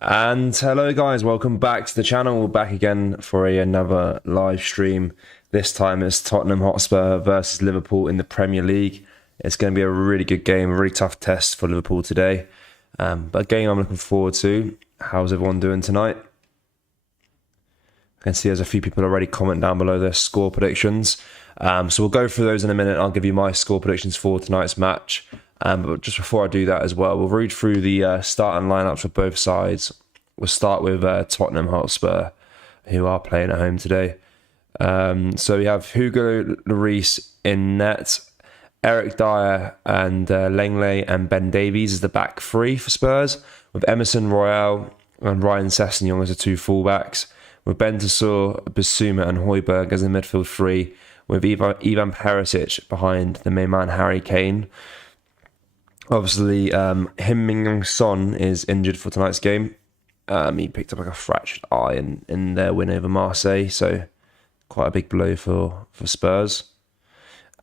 And hello guys, welcome back to the channel. We're back again for another live stream. This time it's Tottenham Hotspur versus Liverpool in the Premier League. It's going to be a really good game, a really tough test for Liverpool today. But a game I'm looking forward to. How's everyone doing tonight? I can see there's a few people already comment down below their score predictions. So we'll go through those in a minute. I'll give you my score predictions for tonight's match. But just before I do that as well, we'll read through the starting lineups for both sides. We'll start with Tottenham Hotspur, who are playing at home today. So we have Hugo Lloris in net, Eric Dyer and Lenglet and Ben Davies as the back three for Spurs, with Emerson Royale and Ryan Sessegnon as the two fullbacks, with Bentancur, Bissouma and Højbjerg as the midfield three, with Ivan Perisic behind the main man Harry Kane. Obviously, Min Son is injured for tonight's game. He picked up like a fractured eye in their win over Marseille, so quite a big blow for Spurs.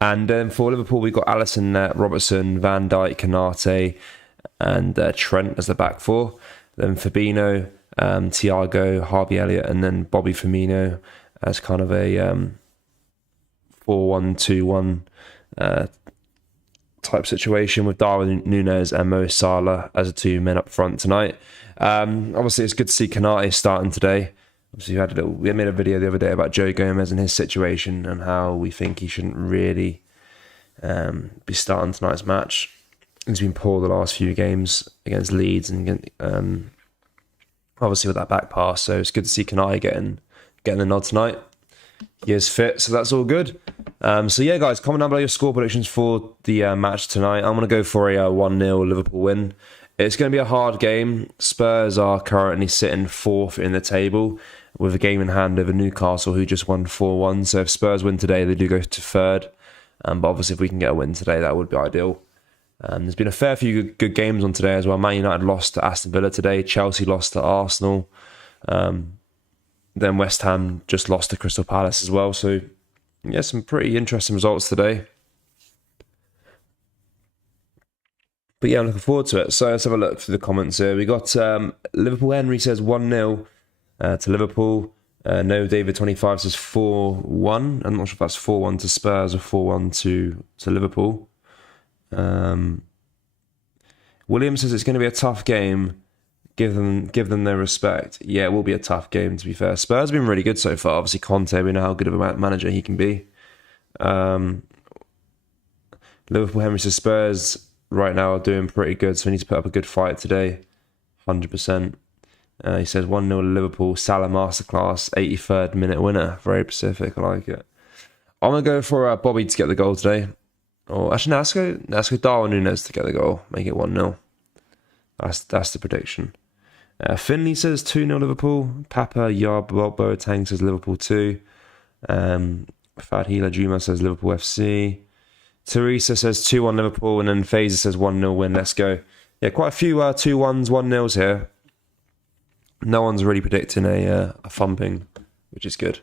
And then for Liverpool, we've got Alisson, Robertson, Van Dijk, Konate, and Trent as the back four. Then Fabinho, Thiago, Harvey Elliott, and then Bobby Firmino as kind of a 4-1-2-1 type situation, with Darwin Núñez and Mo Salah as the two men up front tonight. Obviously, it's good to see Konate starting today. Obviously, we made a video the other day about Joe Gomez and his situation and how we think he shouldn't really be starting tonight's match. He's been poor the last few games against Leeds and obviously with that back pass. So it's good to see Konate getting the nod tonight. He is fit, so that's all good. So yeah, guys, comment down below your score predictions for the match tonight. I'm going to go for a 1-0 Liverpool win. It's going to be a hard game. Spurs are currently sitting fourth in the table with a game in hand over Newcastle, who just won 4-1. So if Spurs win today, they do go to third. But obviously, if we can get a win today, that would be ideal. There's been a fair few good games on today as well. Man United lost to Aston Villa today. Chelsea lost to Arsenal. Then West Ham just lost to Crystal Palace as well. So, yeah, some pretty interesting results today. But yeah, I'm looking forward to it. So let's have a look through the comments here. We got Liverpool Henry says 1-0 to Liverpool. No David 25 says 4-1. I'm not sure if that's 4-1 to Spurs or 4-1 to Liverpool. William says it's going to be a tough game. Give them their respect. Yeah, it will be a tough game, to be fair. Spurs have been really good so far. Obviously, Conte, we know how good of a manager he can be. Liverpool Henry says Spurs right now are doing pretty good, so we need to put up a good fight today. 100%. He says 1-0 to Liverpool. Salah masterclass, 83rd minute winner. Very specific, I like it. I'm going to go for Bobby to get the goal today. Or actually, no, let's go Darwin Núñez to get the goal. Make it 1-0. That's the prediction. Finley says 2-0 Liverpool. Papa Boateng says Liverpool 2. Fadhila Juma says Liverpool FC. Teresa says 2-1 Liverpool. And then Fazer says 1-0 win. Let's go. Yeah, quite a few 2-1s, 1-0s here. No one's really predicting a thumping, which is good.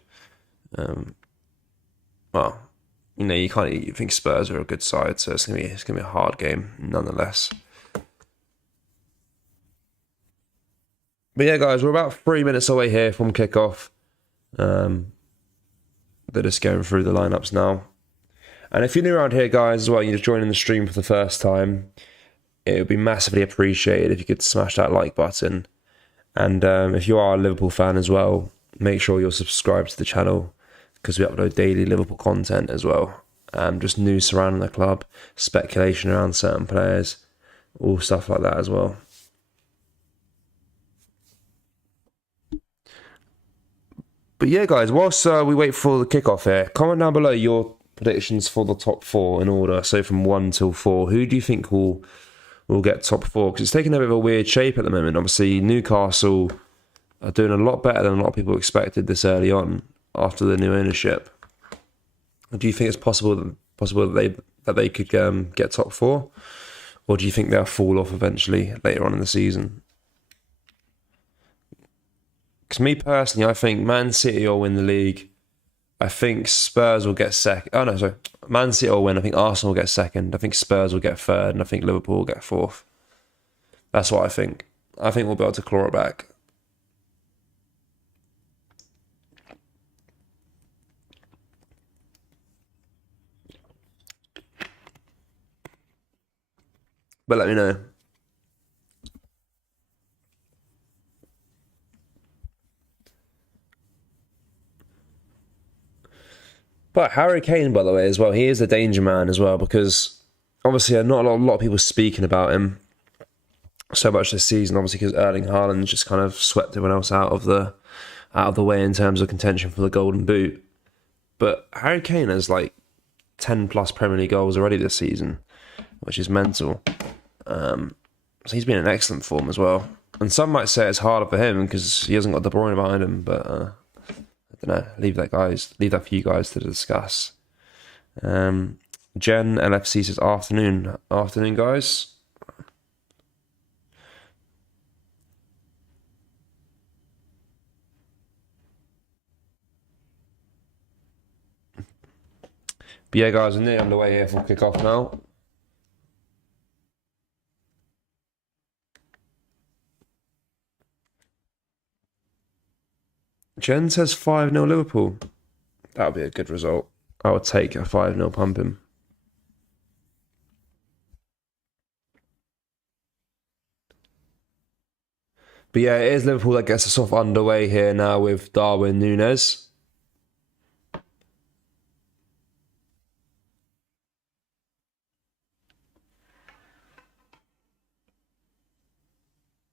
Well, you think Spurs are a good side, so it's gonna be a hard game nonetheless. But yeah, guys, we're about 3 minutes away here from kickoff. They're just going through the lineups now. And if you're new around here, guys, as well, you're just joining the stream for the first time, it would be massively appreciated if you could smash that like button. And if you are a Liverpool fan as well, make sure you're subscribed to the channel because we upload daily Liverpool content as well. Just news surrounding the club, speculation around certain players, all stuff like that as well. But yeah, guys, whilst we wait for the kickoff here, comment down below your predictions for the top four in order. So from 1 till 4, who do you think will get top 4? Because it's taking a bit of a weird shape at the moment. Obviously, Newcastle are doing a lot better than a lot of people expected this early on after the new ownership. Do you think it's possible that they could get top 4, or do you think they'll fall off eventually later on in the season? Because me personally, I think Man City will win the league. I think Spurs will get second. Oh no, sorry. Man City will win. I think Arsenal will get second. I think Spurs will get third, and I think Liverpool will get fourth. That's what I think. I think we'll be able to claw it back. But let me know. But Harry Kane, by the way, as well, he is a danger man as well, because obviously not a lot of people speaking about him so much this season, obviously because Erling Haaland just kind of swept everyone else out of the way in terms of contention for the Golden Boot. But Harry Kane has like 10 plus Premier League goals already this season, which is mental. So he's been in excellent form as well. And some might say it's harder for him because he hasn't got De Bruyne behind him, but I don't know. Leave that for you guys to discuss. Jen LFC says afternoon, guys. But yeah, guys, we're nearly underway here for kickoff now. Jen says 5-0 Liverpool. That would be a good result. I would take a 5-0 pumping. But yeah, it is Liverpool that gets us off underway here now with Darwin Núñez.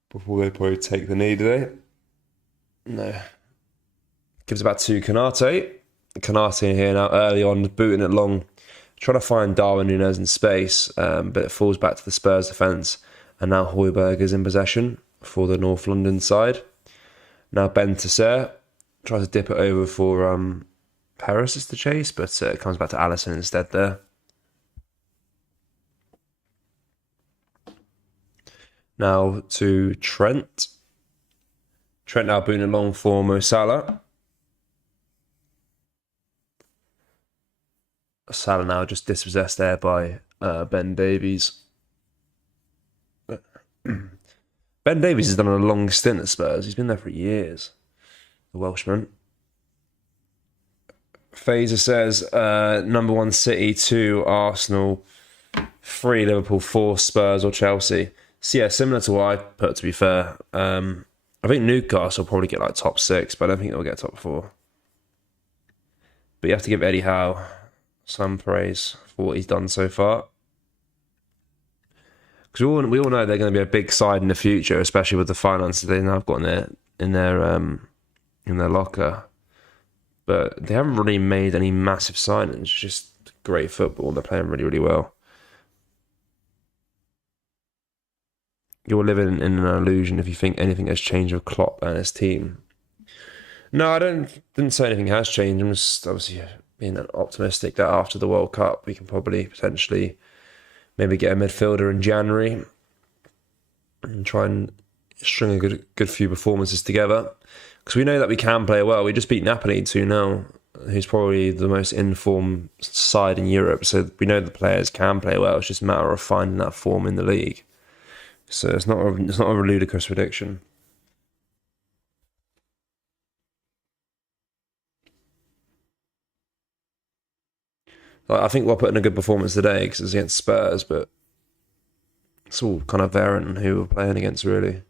Before they probably take the knee, do they? No. Gives about to Konate. Konate here now early on, booting it long, trying to find Darwin Núñez in space, but it falls back to the Spurs defence. And now Højbjerg is in possession for the North London side. Now Ben Tesser tries to dip it over for Paris to chase, but it comes back to Alisson instead there. Now to Trent. Trent now booting along for Mo Salah. Salah now just dispossessed there by Ben Davies. Ben Davies has done a long stint at Spurs. He's been there for years. The Welshman. Phaser says number 1 City, 2 Arsenal, 3 Liverpool, 4 Spurs or Chelsea. So yeah, similar to what I put, to be fair. I think Newcastle will probably get like top 6, but I don't think they'll get top 4. But you have to give Eddie Howe some praise for what he's done so far. Because we all know they're going to be a big side in the future, especially with the finances they now have got in their locker. But they haven't really made any massive signings. Just great football. They're playing really, really well. You're living in an illusion if you think anything has changed with Klopp and his team. No, I didn't say anything has changed. I'm just obviously being optimistic that after the World Cup we can probably potentially maybe get a midfielder in January and try and string a good few performances together. Because we know that we can play well. We just beat Napoli 2-0, who's probably the most informed side in Europe. So we know the players can play well. It's just a matter of finding that form in the league. So it's not a ludicrous prediction. I think we'll put in a good performance today because it's against Spurs, but it's all kind of variant on who we're playing against, really.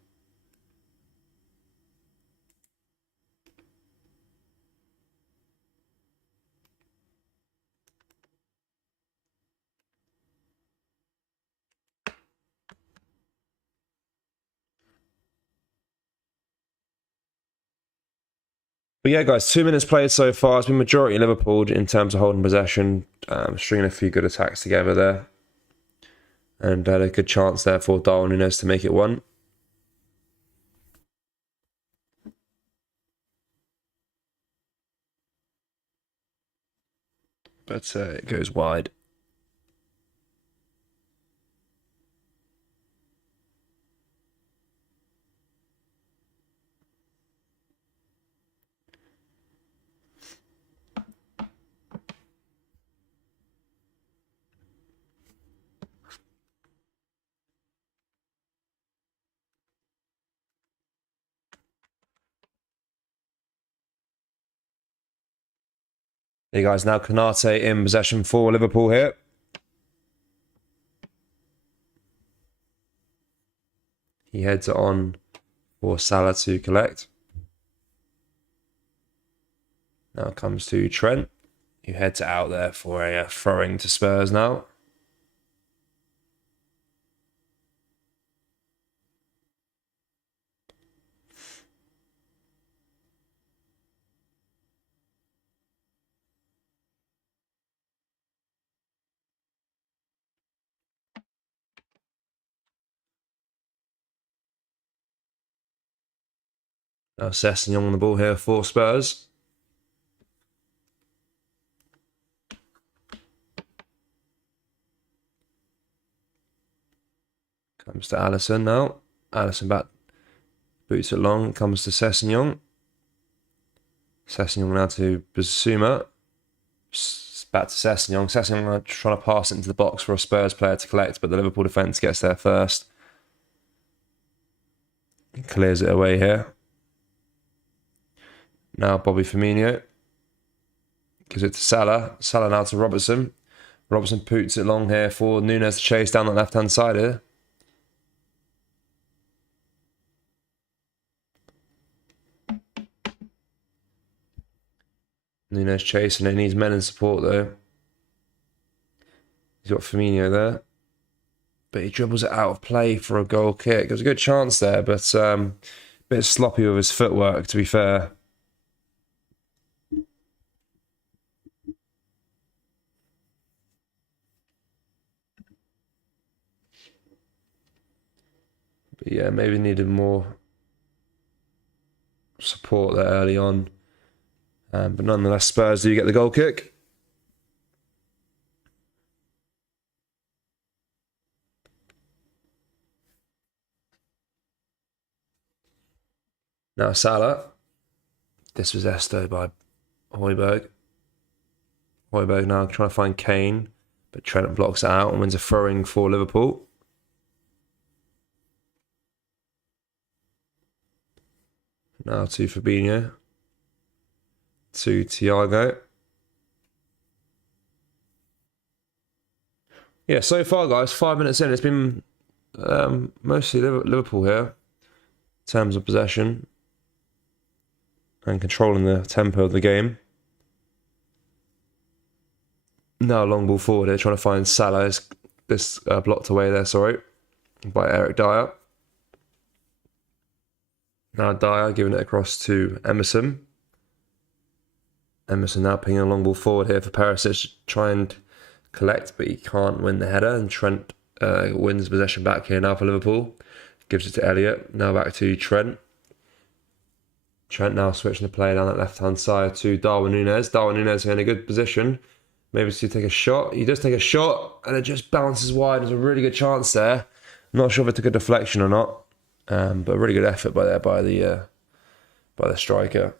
But yeah, guys, 2 minutes played so far. It's been majority Liverpool in terms of holding possession, stringing a few good attacks together there. And had a good chance there for Darwin Núñez to make it 1. But it goes wide. Hey guys, now Konate in possession for Liverpool here. He heads it on for Salah to collect. Now it comes to Trent, who heads it out there for a throwing to Spurs now. Now Sessegnon on the ball here for Spurs. Comes to Alisson now. Alisson back, boots it long. Comes to Sessegnon. Sessegnon now to Bissouma. Back to Sessegnon. Sessegnon trying to pass it into the box for a Spurs player to collect, but the Liverpool defence gets there first. Clears it away here. Now Bobby Firmino gives it to Salah. Salah now to Robertson. Robertson poots it long here for Nunes to chase down that left-hand side here. Nunes chasing it. He needs men in support though. He's got Firmino there. But he dribbles it out of play for a goal kick. It was a good chance there, but a bit sloppy with his footwork, to be fair. But yeah, maybe needed more support there early on. But nonetheless, Spurs do get the goal kick. Now Salah. Dispossessed though by Højbjerg. Højbjerg now trying to find Kane, but Trent blocks it out and wins a throwing for Liverpool. Now to Fabinho. To Thiago. Yeah, so far, guys, 5 minutes in, it's been mostly Liverpool here in terms of possession and controlling the tempo of the game. Now long ball forward here, trying to find Salah. This blocked away there, sorry, by Eric Dyer. Now Dyer giving it across to Emerson. Emerson now pinging a long ball forward here for Perisic to try and collect, but he can't win the header. And Trent wins possession back here now for Liverpool. Gives it to Elliott. Now back to Trent. Trent now switching the play down that left-hand side to Darwin Nunes. Darwin Nunes in a good position. Maybe to take a shot. He does take a shot, and it just bounces wide. There's a really good chance there. I'm not sure if it took a deflection or not, but a really good effort by the striker.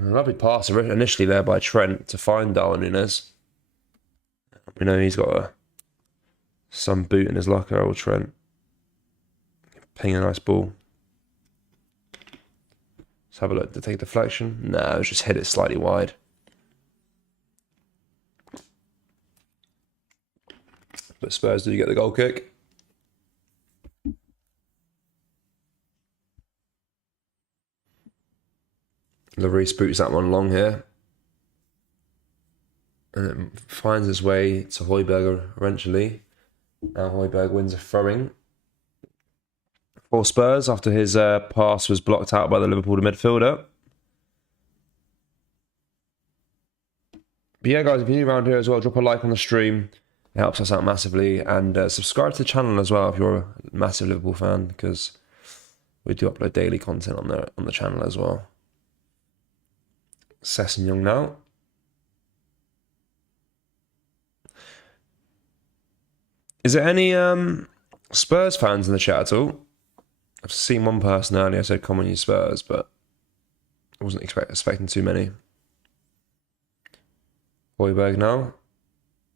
A lovely pass initially there by Trent to find Darwin Nunes. We know he's got some boot in his locker, old Trent. Ping a nice ball. Let's have a look. Did it take a deflection? No, it was just hit it slightly wide. But Spurs do get the goal kick. Lloris boots that one long here. And it finds its way to Højbjerg eventually. Now Højbjerg wins a throwing for Spurs after his pass was blocked out by the Liverpool midfielder. But yeah, guys, if you're new around here as well, drop a like on the stream. It helps us out massively. And subscribe to the channel as well if you're a massive Liverpool fan, because we do upload daily content on the channel as well. Sessegnon now. Is there any Spurs fans in the chat at all? I've seen one person earlier said come on you Spurs, but I wasn't expecting too many. Højbjerg now.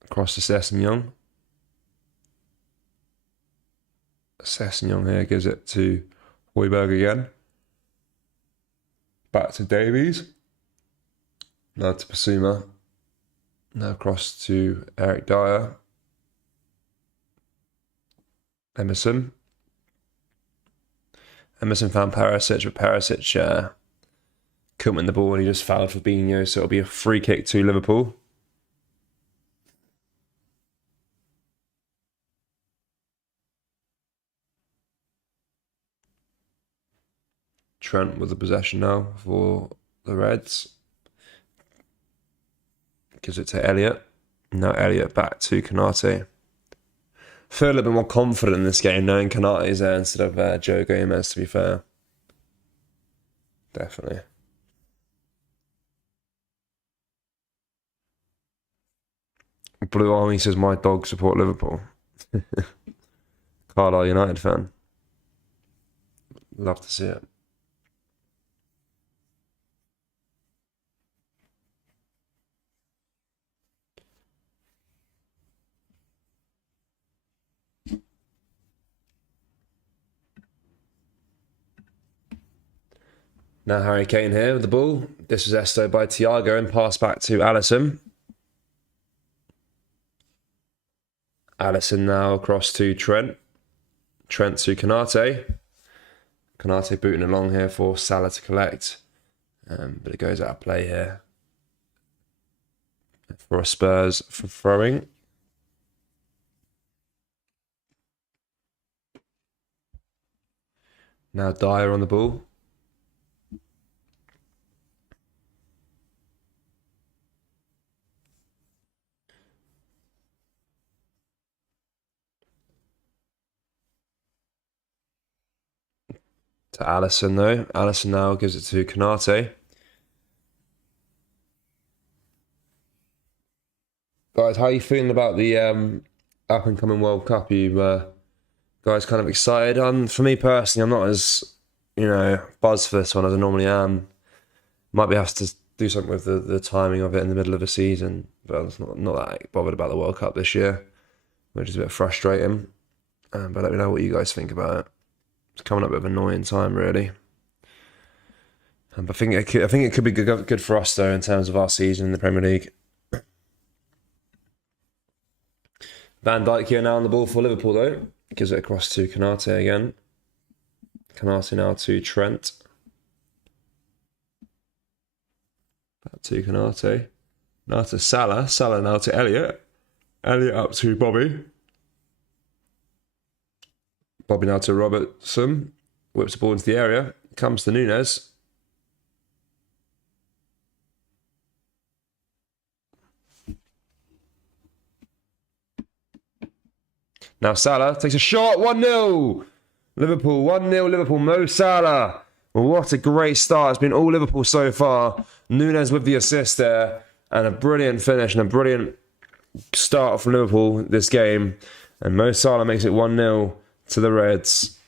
Across to Sessegnon. Sessegnon here gives it to Højbjerg again. Back to Davies. Now to Basuma. Now across to Eric Dyer. Emerson. Emerson found Perisic, but Perisic couldn't win the ball and he just fouled Fabinho, so it'll be a free kick to Liverpool. Trent with the possession now for the Reds. Gives it to Elliott. Now Elliott back to Konate. Feel a little bit more confident in this game knowing Konate is there instead of Joe Gomez, to be fair. Definitely. Blue Army says my dog support Liverpool. Carlisle United fan. Love to see it. Now Harry Kane here with the ball. This was Esto by Thiago and pass back to Alisson. Alisson now across to Trent. Trent to Konate. Konate booting along here for Salah to collect. But it goes out of play here. For a Spurs for throwing. Now Dyer on the ball. To Alisson though. Alisson now gives it to Konate. Guys, how are you feeling about the up and coming World Cup? You guys kind of excited? For me personally, I'm not as buzzed for this one as I normally am. Might be have to do something with the timing of it in the middle of the season, but I'm not that bothered about the World Cup this year, which is a bit frustrating. But let me know what you guys think about it. It's coming up with an annoying time, really. But I think it could be good for us though in terms of our season in the Premier League. Van Dijk here now on the ball for Liverpool though. Gives it across to Konate again. Konate now to Trent. Back to Konate. Now to Salah. Salah now to Elliott. Elliott up to Bobby. Bobby now to Robertson. Whips the ball into the area. Comes to Nunez. Now Salah takes a shot. 1-0. Liverpool. 1-0 Liverpool. Mo Salah. What a great start. It's been all Liverpool so far. Nunez with the assist there. And a brilliant finish and a brilliant start from Liverpool this game. And Mo Salah makes it 1-0 to the Reds.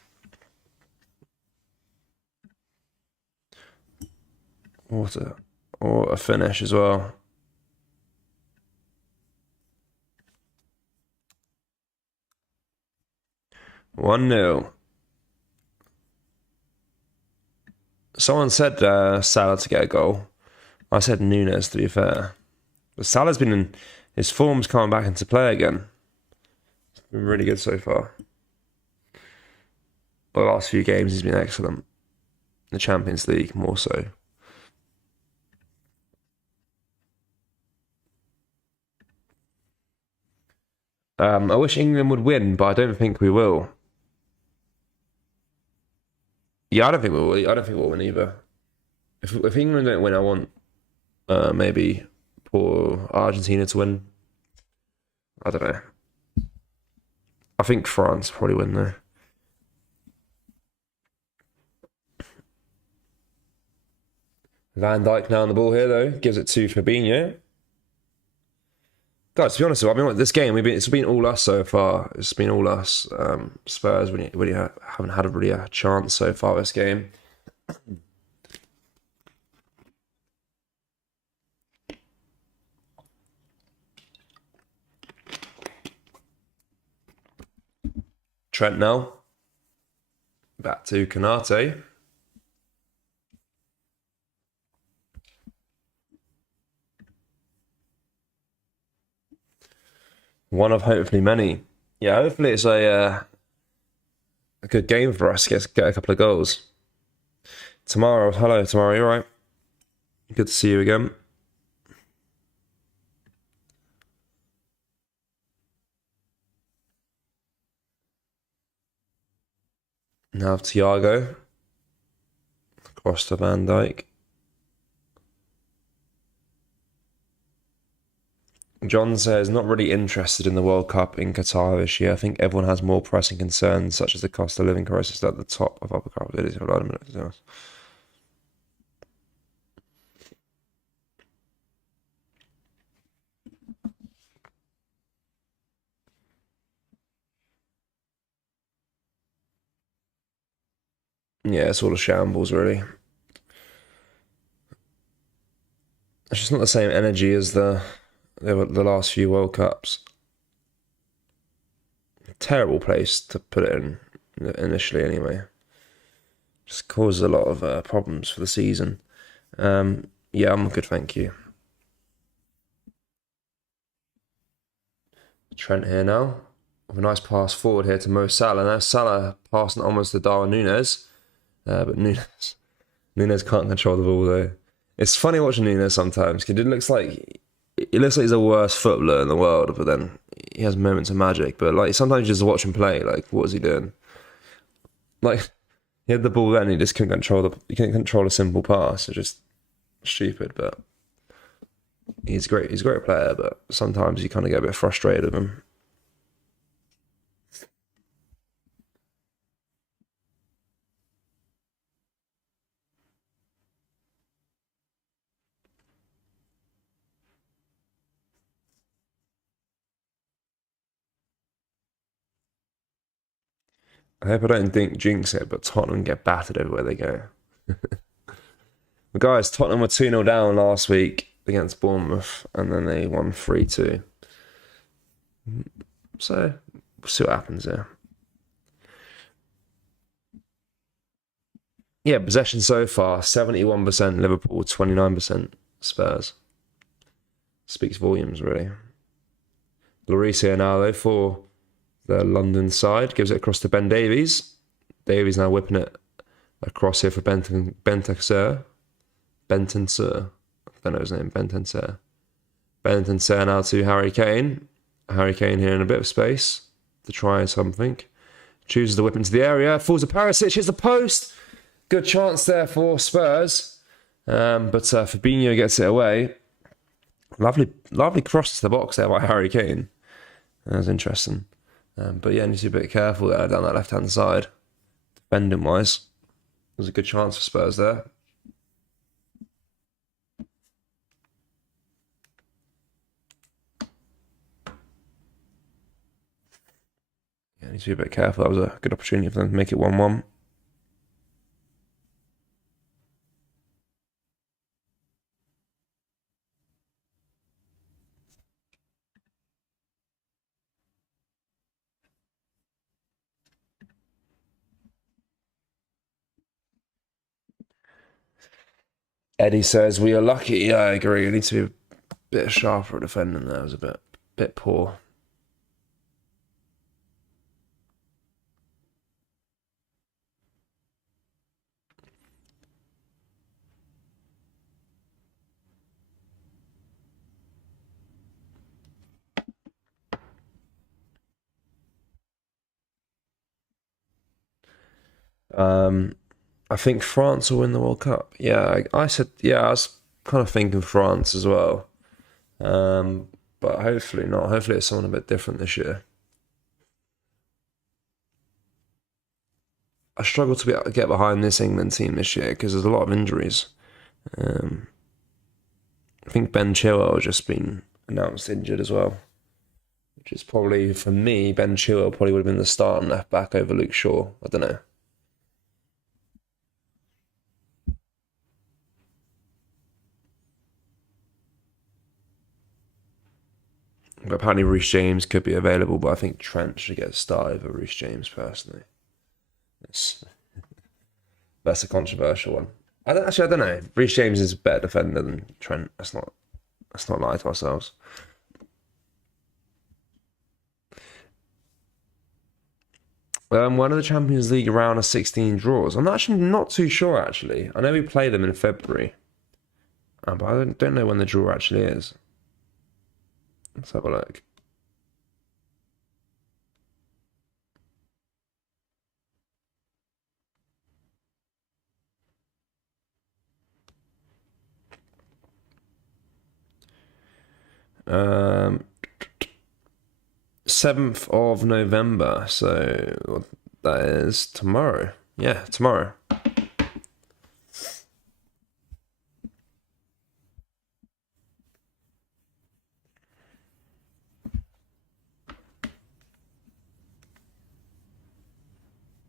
What a finish as well. One 0. Someone said Salah to get a goal. I said Nunez, to be fair. But Salah's been in his form's coming back into play again. It's been really good so far. The last few games he's been excellent. The Champions League more so. I wish England would win, but I don't think we will. Yeah, I don't think we will. I don't think we'll win either. If England don't win, I want maybe poor Argentina to win. I don't know. I think France probably win though. Van Dijk now on the ball here though. Gives it to Fabinho. Guys, to be honest, I mean, this game it's been all us so far. It's been all us. Spurs really haven't had a chance so far this game. Trent now. Back to Konate. One of hopefully many. Yeah, hopefully it's a good game for us. Get a couple of goals tomorrow. Hello, tomorrow. You all right? Good to see you again. Now Thiago across to Van Dijk. John says not really interested in the World Cup in Qatar this year. I think everyone has more pressing concerns, such as the cost of living crisis at the top of upper class. Yeah, it's all a shambles, really. It's just not the same energy as the last few World Cups. Terrible place to put it in initially, anyway. Just causes a lot of problems for the season. Yeah, I'm good, thank you. Trent here now. With a nice pass forward here to Mo Salah. Now Salah passing almost to Darwin Núñez. But Núñez can't control the ball though. It's funny watching Núñez sometimes because it looks like he's the worst footballer in the world, but then he has moments of magic. But like sometimes you just watch him play, like what is he doing? Like he had the ball then, he just he couldn't control a simple pass. It's just stupid, but he's great. He's a great player, but sometimes you kind of get a bit frustrated with him. I hope I don't think jinx it, but Tottenham get battered everywhere they go. But guys, Tottenham were 2-0 down last week against Bournemouth, and then they won 3-2. So, we'll see what happens there. Yeah, possession so far 71% Liverpool, 29% Spurs. Speaks volumes, really. Lloris here now, though, for the London side. Gives it across to Ben Davies. Davies now whipping it across here for Bentancur. Bentancur. I don't know his name. Bentancur. Bentancur now to Harry Kane. Harry Kane here in a bit of space to try something. Chooses to whip into the area. Falls to Perisic. Hits the post. Good chance there for Spurs. But Fabinho gets it away. Lovely cross to the box there by Harry Kane. That was interesting. But yeah, need to be a bit careful there down that left-hand side. Defending wise. There's a good chance for Spurs there. Yeah, need to be a bit careful. That was a good opportunity for them to make it 1-1. Eddie says we are lucky. Yeah, I agree. We need to be a bit sharper at defending there. It was a bit poor. I think France will win the World Cup. Yeah, I said, yeah, I was kind of thinking France as well. But hopefully not. Hopefully it's someone a bit different this year. I struggle to get behind this England team this year because there's a lot of injuries. Um, I think Ben Chilwell has just been announced injured as well, which is probably, for me, Ben Chilwell probably would have been the starting left back over Luke Shaw. I don't know. But apparently Reece James could be available, but I think Trent should get started over Reece James personally. That's, that's a controversial one. I don't know. Reece James is a better defender than Trent. Let's not lie to ourselves. One of the Champions League round of 16 draws. I'm actually not too sure, actually. I know we play them in February. But I don't know when the draw actually is. Let's have a look. Um, 7th of November. So that is tomorrow. Yeah, tomorrow.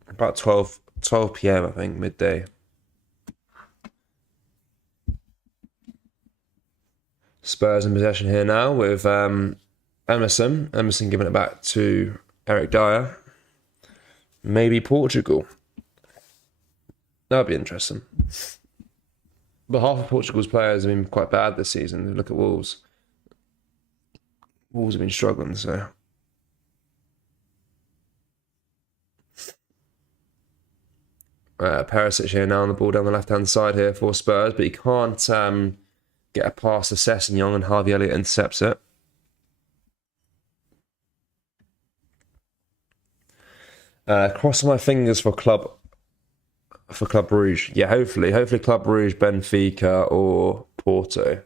About 12 p.m. I think, midday. Spurs in possession here now with Emerson. Emerson giving it back to Eric Dyer. Maybe Portugal. That would be interesting. But half of Portugal's players have been quite bad this season. Look at Wolves. Wolves have been struggling, so. Perisic here now on the ball down the left-hand side here for Spurs, but he can't get a pass to Sessegnon, and Harvey Elliott intercepts it. Crossing my fingers for Club Brugge. Yeah, hopefully Club Brugge, Benfica, or Porto.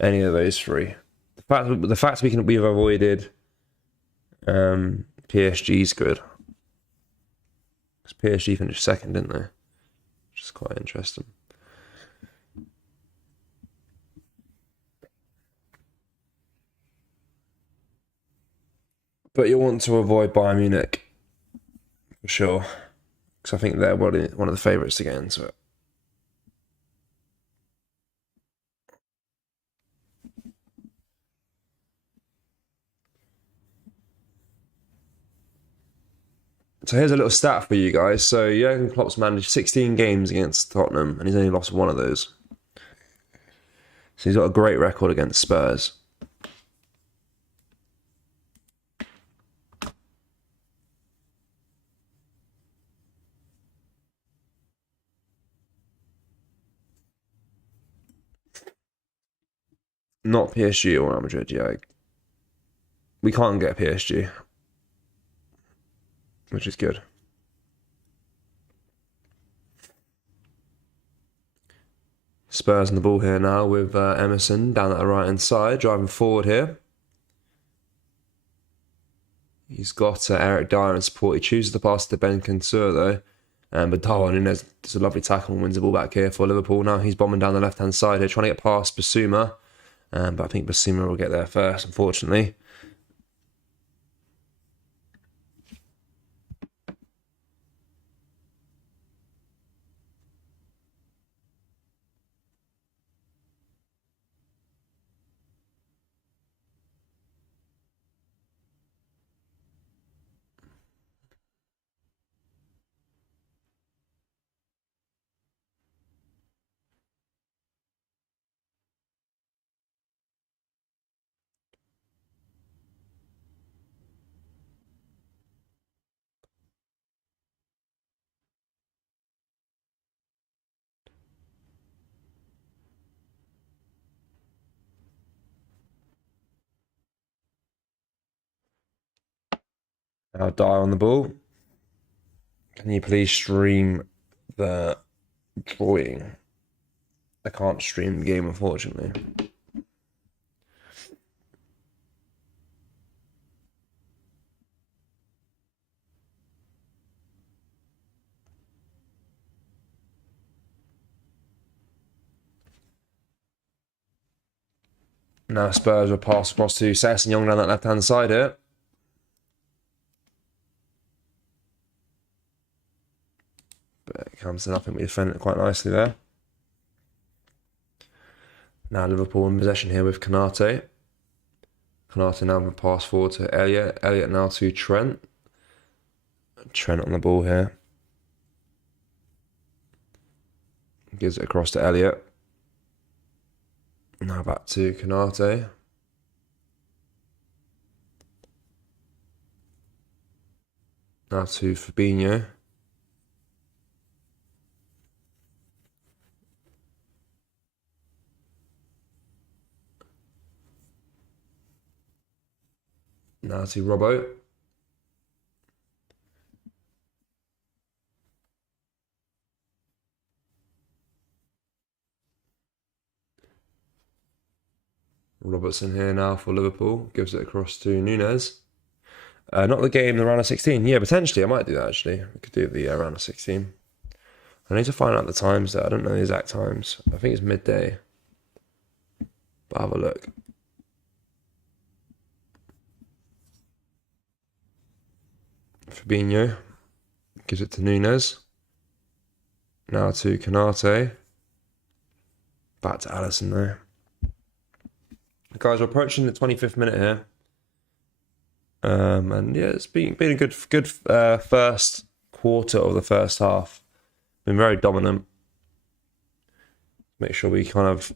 Any of those three. The fact we've avoided PSG's good. Because PSG finished second, didn't they? Which is quite interesting. But you'll want to avoid Bayern Munich for sure, because I think they're one of the favourites to get into it. So here's a little stat for you guys. So Jurgen Klopp's managed 16 games against Tottenham, and he's only lost one of those. So he's got a great record against Spurs. Not PSG or Real Madrid, yeah. We can't get PSG, which is good. Spurs on the ball here now with Emerson down at the right-hand side, driving forward here. He's got Eric Dyer in support. He chooses to pass to Ben Kantur, though. But Darwin does a lovely tackle and wins the ball back here for Liverpool. Now he's bombing down the left-hand side here, trying to get past Basuma. But I think Basuma will get there first, unfortunately. Now Dyer on the ball. Can you please stream the drawing? I can't stream the game, unfortunately. Now Spurs will pass across to Sessegnon down that left-hand side here. But it comes to nothing. We defend it quite nicely there. Now Liverpool in possession here with Konate. Konate now with a pass forward to Elliott. Elliott now to Trent. Trent on the ball here. Gives it across to Elliott. Now back to Konate. Now to Fabinho. Now to Robbo. Robertson here now for Liverpool. Gives it across to Nunez. Not the game, the round of 16. Yeah, potentially. I might do that, actually. We could do the round of 16. I need to find out the times, though. I don't know the exact times. I think it's midday. But have a look. Fabinho. Gives it to Nunez. Now to Canate. Back to Alisson, though. Guys, we're approaching the 25th minute here. And yeah, it's been a good first quarter of the first half. Been very dominant. Make sure we kind of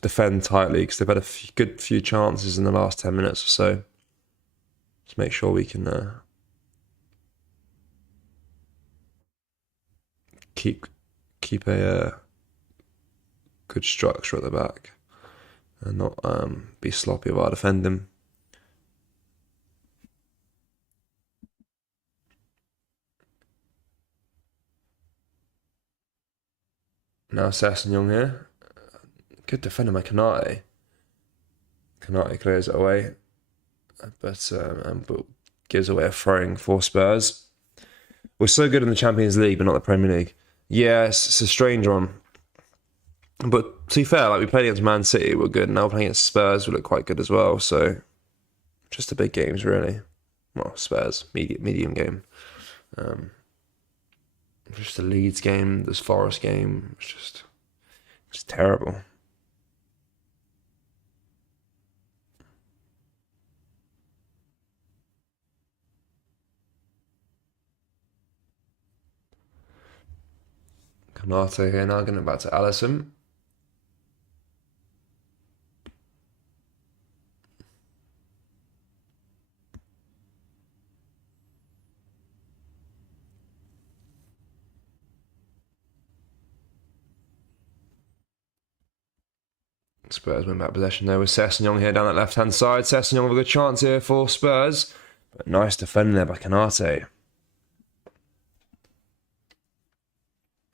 defend tightly because they've had a good few chances in the last 10 minutes or so. Just make sure we can keep a good structure at the back and not be sloppy while defending. Now Sessegnon here. Good defender by Canate. Canate clears it away, but gives away a throwing for Spurs. We're so good in the Champions League, but not the Premier League. Yeah, it's a strange one. But to be fair, like we played against Man City, we're good. Now playing against Spurs, we look quite good as well. So just the big games, really. Well, Spurs, medium game. Just the Leeds game, this Forest game. It's just terrible. Canate here now, getting it back to Alisson. Spurs win back possession there with Sessegnon here down that left-hand side. Sessegnon with a good chance here for Spurs. But nice defending there by Canate.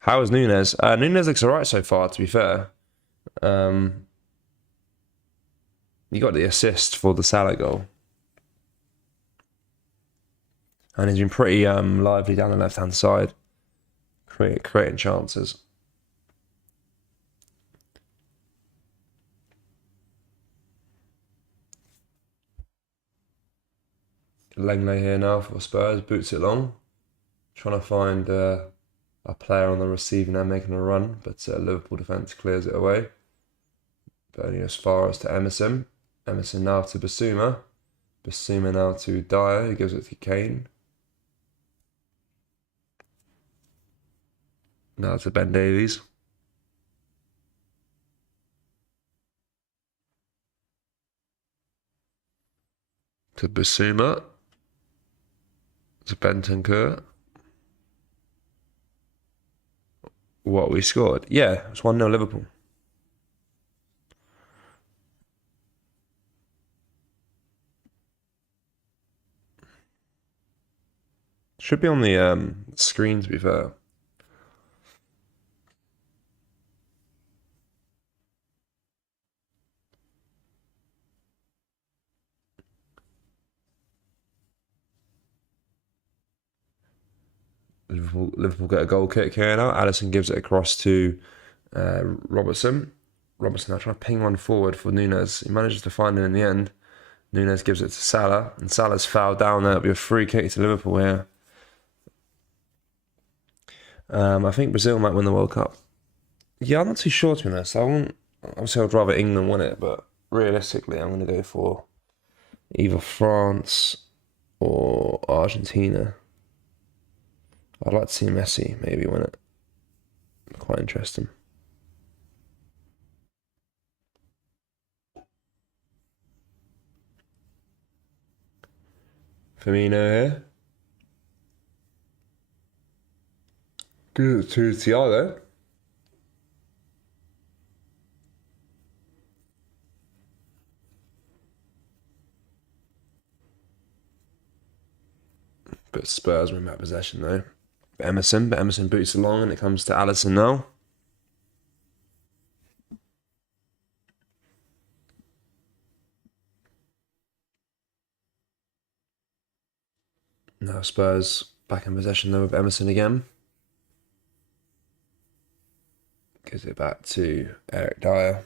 How is Nunez? Nunez looks alright so far, to be fair. He got the assist for the Salah goal. And he's been pretty lively down the left-hand side. Creating chances. Langley here now for Spurs, boots it long. Trying to find a player on the receiving end making a run, but Liverpool defence clears it away. But only as far as to Emerson. Emerson now to Basuma. Basuma now to Dyer, who gives it to Kane. Now to Ben Davies. To Basuma. To Bentancur. What, we scored? Yeah, it's 1-0 Liverpool. Should be on the screen, to be fair. Liverpool get a goal kick here now. Alisson gives it across to Robertson. Robertson now trying to ping one forward for Nunez. He manages to find it in the end. Nunez gives it to Salah, and Salah's fouled down there. It'll be a free kick to Liverpool here. I think Brazil might win the World Cup. Yeah, I'm not too sure, to be honest. Obviously, I'd rather England win it, but realistically, I'm going to go for either France or Argentina. I'd like to see Messi maybe win it. Quite interesting. Firmino here. Good to Thiago. But Spurs win that possession though. But Emerson boots along and it comes to Alisson now. Now Spurs back in possession though with Emerson again. Gives it back to Eric Dyer.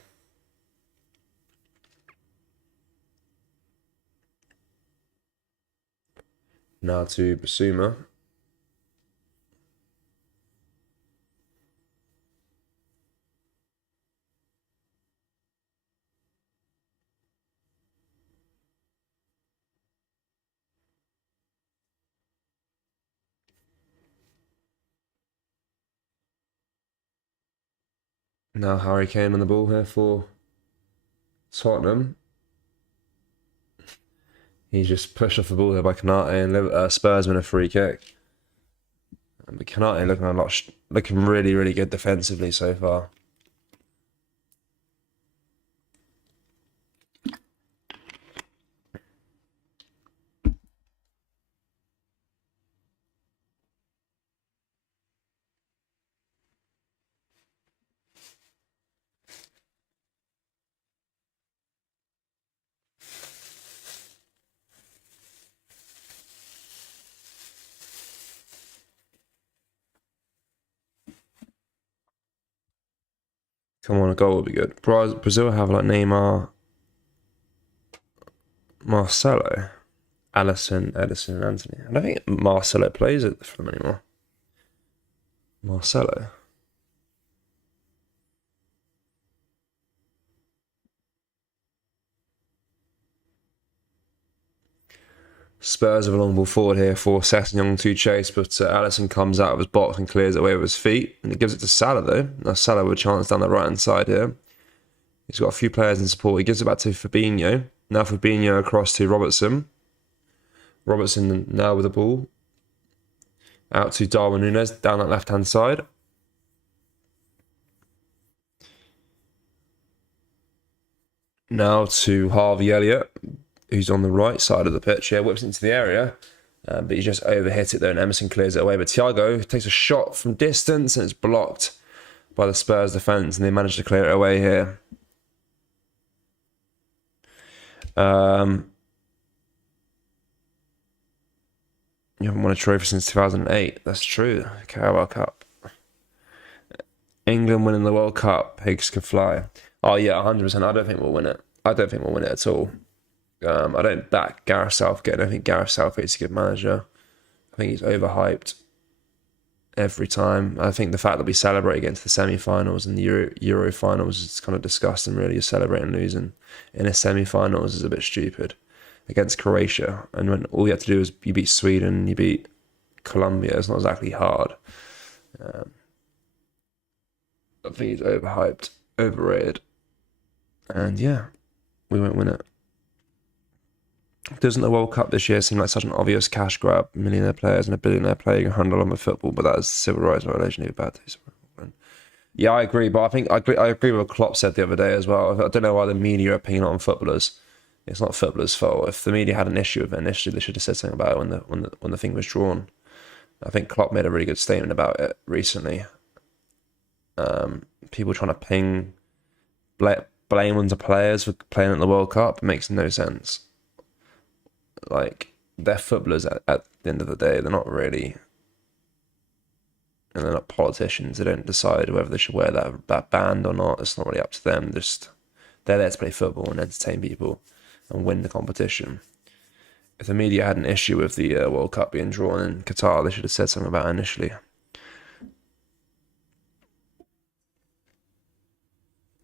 Now to Basuma. Now Harry Kane on the ball here for Tottenham. He's just pushed off the ball here by Kanate and Spurs win a free kick. And Kanate looking really, really good defensively so far. Come on, a goal would be good. Brazil have like Neymar, Marcelo, Alisson, Edison, and Anthony. I don't think Marcelo plays it for them anymore. Marcelo. Spurs have a long ball forward here for Sessegnon to chase, but Alisson comes out of his box and clears it away with his feet. And he gives it to Salah though. Now Salah with a chance down the right hand side here. He's got a few players in support. He gives it back to Fabinho. Now Fabinho across to Robertson. Robertson now with the ball. Out to Darwin Núñez down that left hand side. Now to Harvey Elliott, who's on the right side of the pitch here, whips into the area, but he just overhit it there and Emerson clears it away. But Thiago takes a shot from distance and it's blocked by the Spurs defence and they manage to clear it away here. You haven't won a trophy since 2008. That's true. Carabao Cup. England winning the World Cup. Pigs can fly. Oh yeah, 100%. I don't think we'll win it. I don't think we'll win it at all. I don't back Gareth Southgate. I don't think Gareth Southgate's a good manager. I think he's overhyped every time. I think the fact that we celebrate against the semi-finals and the Euro finals is kind of disgusting, really. You're celebrating losing in a semi-finals is a bit stupid against Croatia. And when all you have to do is you beat Sweden, you beat Colombia, it's not exactly hard. I think he's overhyped, overrated. And yeah, we won't win it. Doesn't the World Cup this year seem like such an obvious cash grab? Millionaire players and a billionaire player can handle on with football, but that is civil rights violation. Bad taste. Yeah, I agree, but I agree with what Klopp said the other day as well. I don't know why the media are picking on footballers. It's not footballers' fault. If the media had an issue with it initially, they should have said something about it when the thing was drawn. I think Klopp made a really good statement about it recently. People trying to blame onto players for playing at the World Cup makes no sense. Like, they're footballers at the end of the day. They're not really, and they're not politicians. They don't decide whether they should wear that band or not. It's not really up to them. They're there to play football and entertain people and win the competition. If the media had an issue with the World Cup being drawn in Qatar, they should have said something about it initially.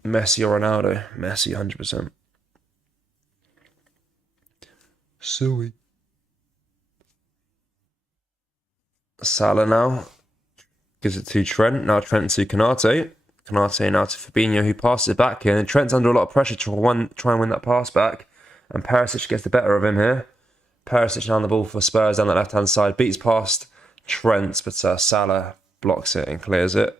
Messi or Ronaldo? Messi, 100%. Suey. Salah now gives it to Trent. Now Trent to Kanate. Kanate now to Fabinho, who passes it back here. And Trent's under a lot of pressure to try and win that pass back. And Perisic gets the better of him here. Perisic down the ball for Spurs down that left-hand side. Beats past Trent, but Salah blocks it and clears it.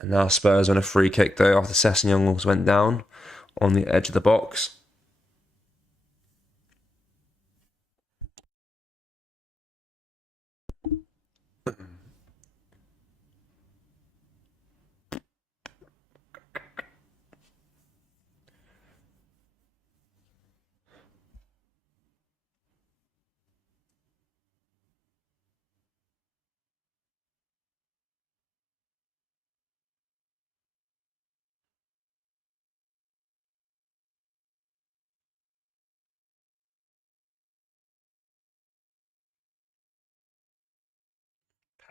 And now Spurs on a free kick though after Sessegnon went down on the edge of the box.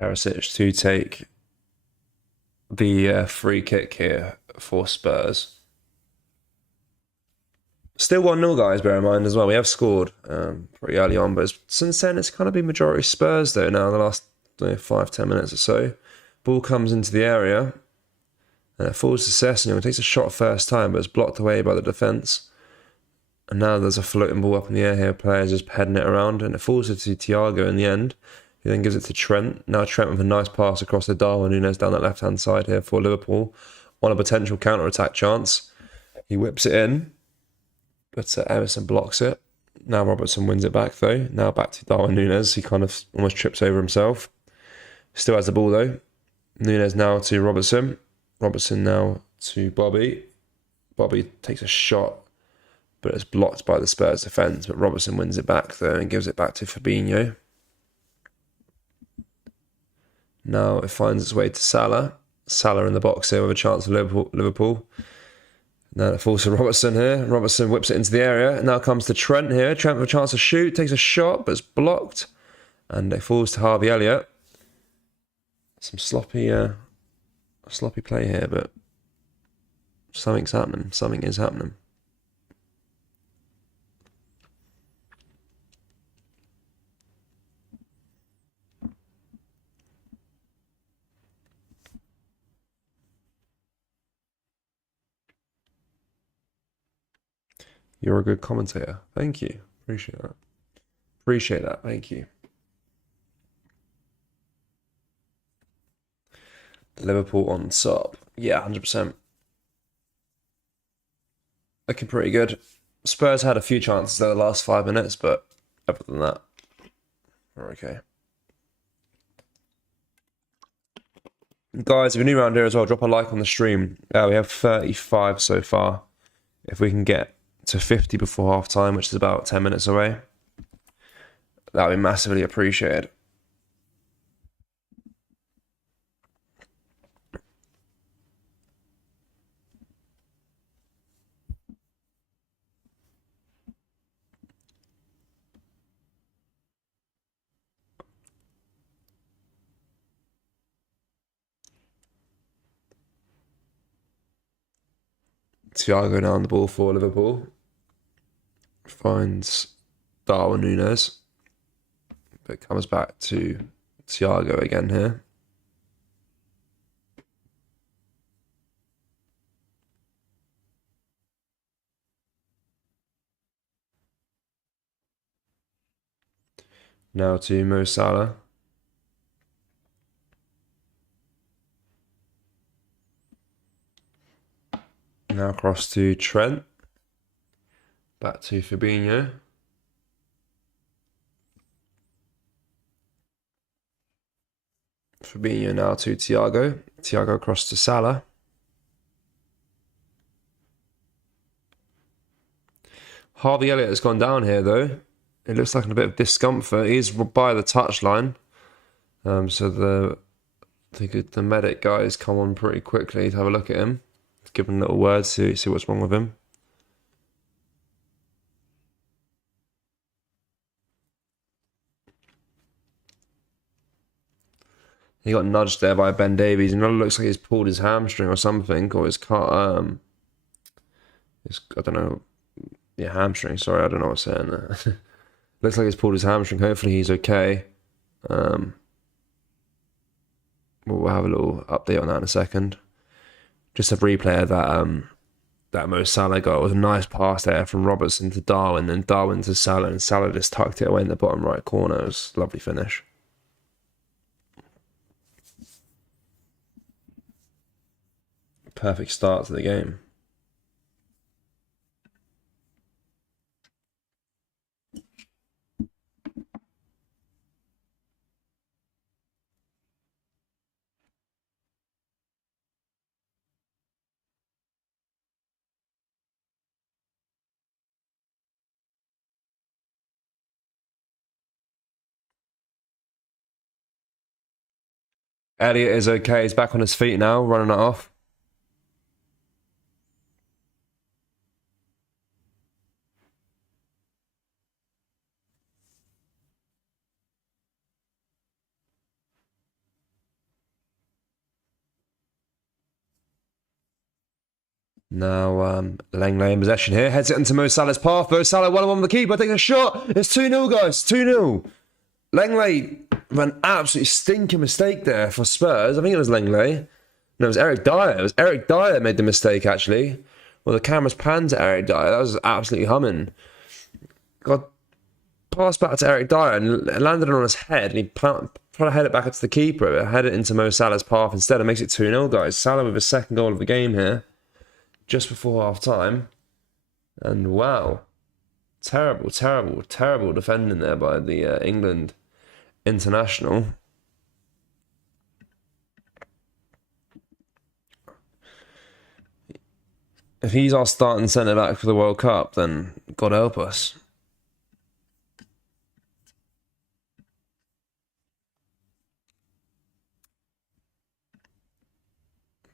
Perisic to take the free kick here for Spurs. Still 1-0, guys, bear in mind as well. We have scored pretty early on, but since then it's kind of been majority Spurs though now, the last 5-10 minutes or so. Ball comes into the area and it falls to Sessegnon. It takes a shot first time, but it's blocked away by the defence. And now there's a floating ball up in the air here. Players just heading it around, and it falls to Thiago in the end. He then gives it to Trent. Now Trent with a nice pass across the Darwin Núñez down that left-hand side here for Liverpool on a potential counter-attack chance. He whips it in, but Emerson blocks it. Now Robertson wins it back though. Now back to Darwin Núñez. He kind of almost trips over himself. Still has the ball though. Núñez now to Robertson. Robertson now to Bobby. Bobby takes a shot, but it's blocked by the Spurs defence. But Robertson wins it back though and gives it back to Fabinho. Now it finds its way to Salah. Salah in the box here with a chance for Liverpool. Now it falls to Robertson here. Robertson whips it into the area. Now comes to Trent here. Trent with a chance to shoot. Takes a shot, but it's blocked. And it falls to Harvey Elliott. Some sloppy play here, but something's happening. Something is happening. You're a good commentator. Thank you. Appreciate that. Appreciate that. Thank you. Liverpool on top. Yeah, 100%. Looking pretty good. Spurs had a few chances there the last 5 minutes, but other than that, we're okay. Guys, if you're new around here as well, drop a like on the stream. We have 35 so far. If we can get to 50 before half time, which is about 10 minutes away, that would be massively appreciated. Thiago now on the ball for Liverpool. Finds Darwin Núñez. But comes back to Thiago again here. Now to Mo Salah. Now across to Trent. Back to Fabinho. Fabinho now to Thiago. Thiago across to Salah. Harvey Elliott has gone down here though. It looks like a bit of discomfort. He's by the touchline. So the medic guys come on pretty quickly to have a look at him. Give him a little word, see what's wrong with him. He got nudged there by Ben Davies, and it looks like he's pulled his hamstring or something, or his car. I don't know. Yeah, hamstring. Sorry, I don't know what I'm saying there. Looks like he's pulled his hamstring. Hopefully he's okay. We'll have a little update on that in a second. Just a replay of that Mo Salah goal. It was a nice pass there from Robertson to Darwin, and Darwin to Salah, and Salah just tucked it away in the bottom right corner. It was a lovely finish. Perfect start to the game. Elliot is okay. He's back on his feet now, running it off. Now, Langley in possession here. Heads it into Mo Salah's path. Mo Salah 1-on-1 with the keeper. Takes a shot. It's 2-0, guys. 2-0. Langley ran absolutely stinking mistake there for Spurs. I think it was Langley. No, it was Eric Dyer. It was Eric Dyer that made the mistake, actually. Well, the camera's panned to Eric Dyer. That was absolutely humming. Got passed back to Eric Dyer and landed on his head. And he tried to head it back into the keeper. But head it into Mo Salah's path instead. It makes it 2-0, guys. Salah with his second goal of the game here. Just before half-time. And wow. Terrible, terrible, terrible defending there by the England international. If he's our starting centre-back for the World Cup, then God help us.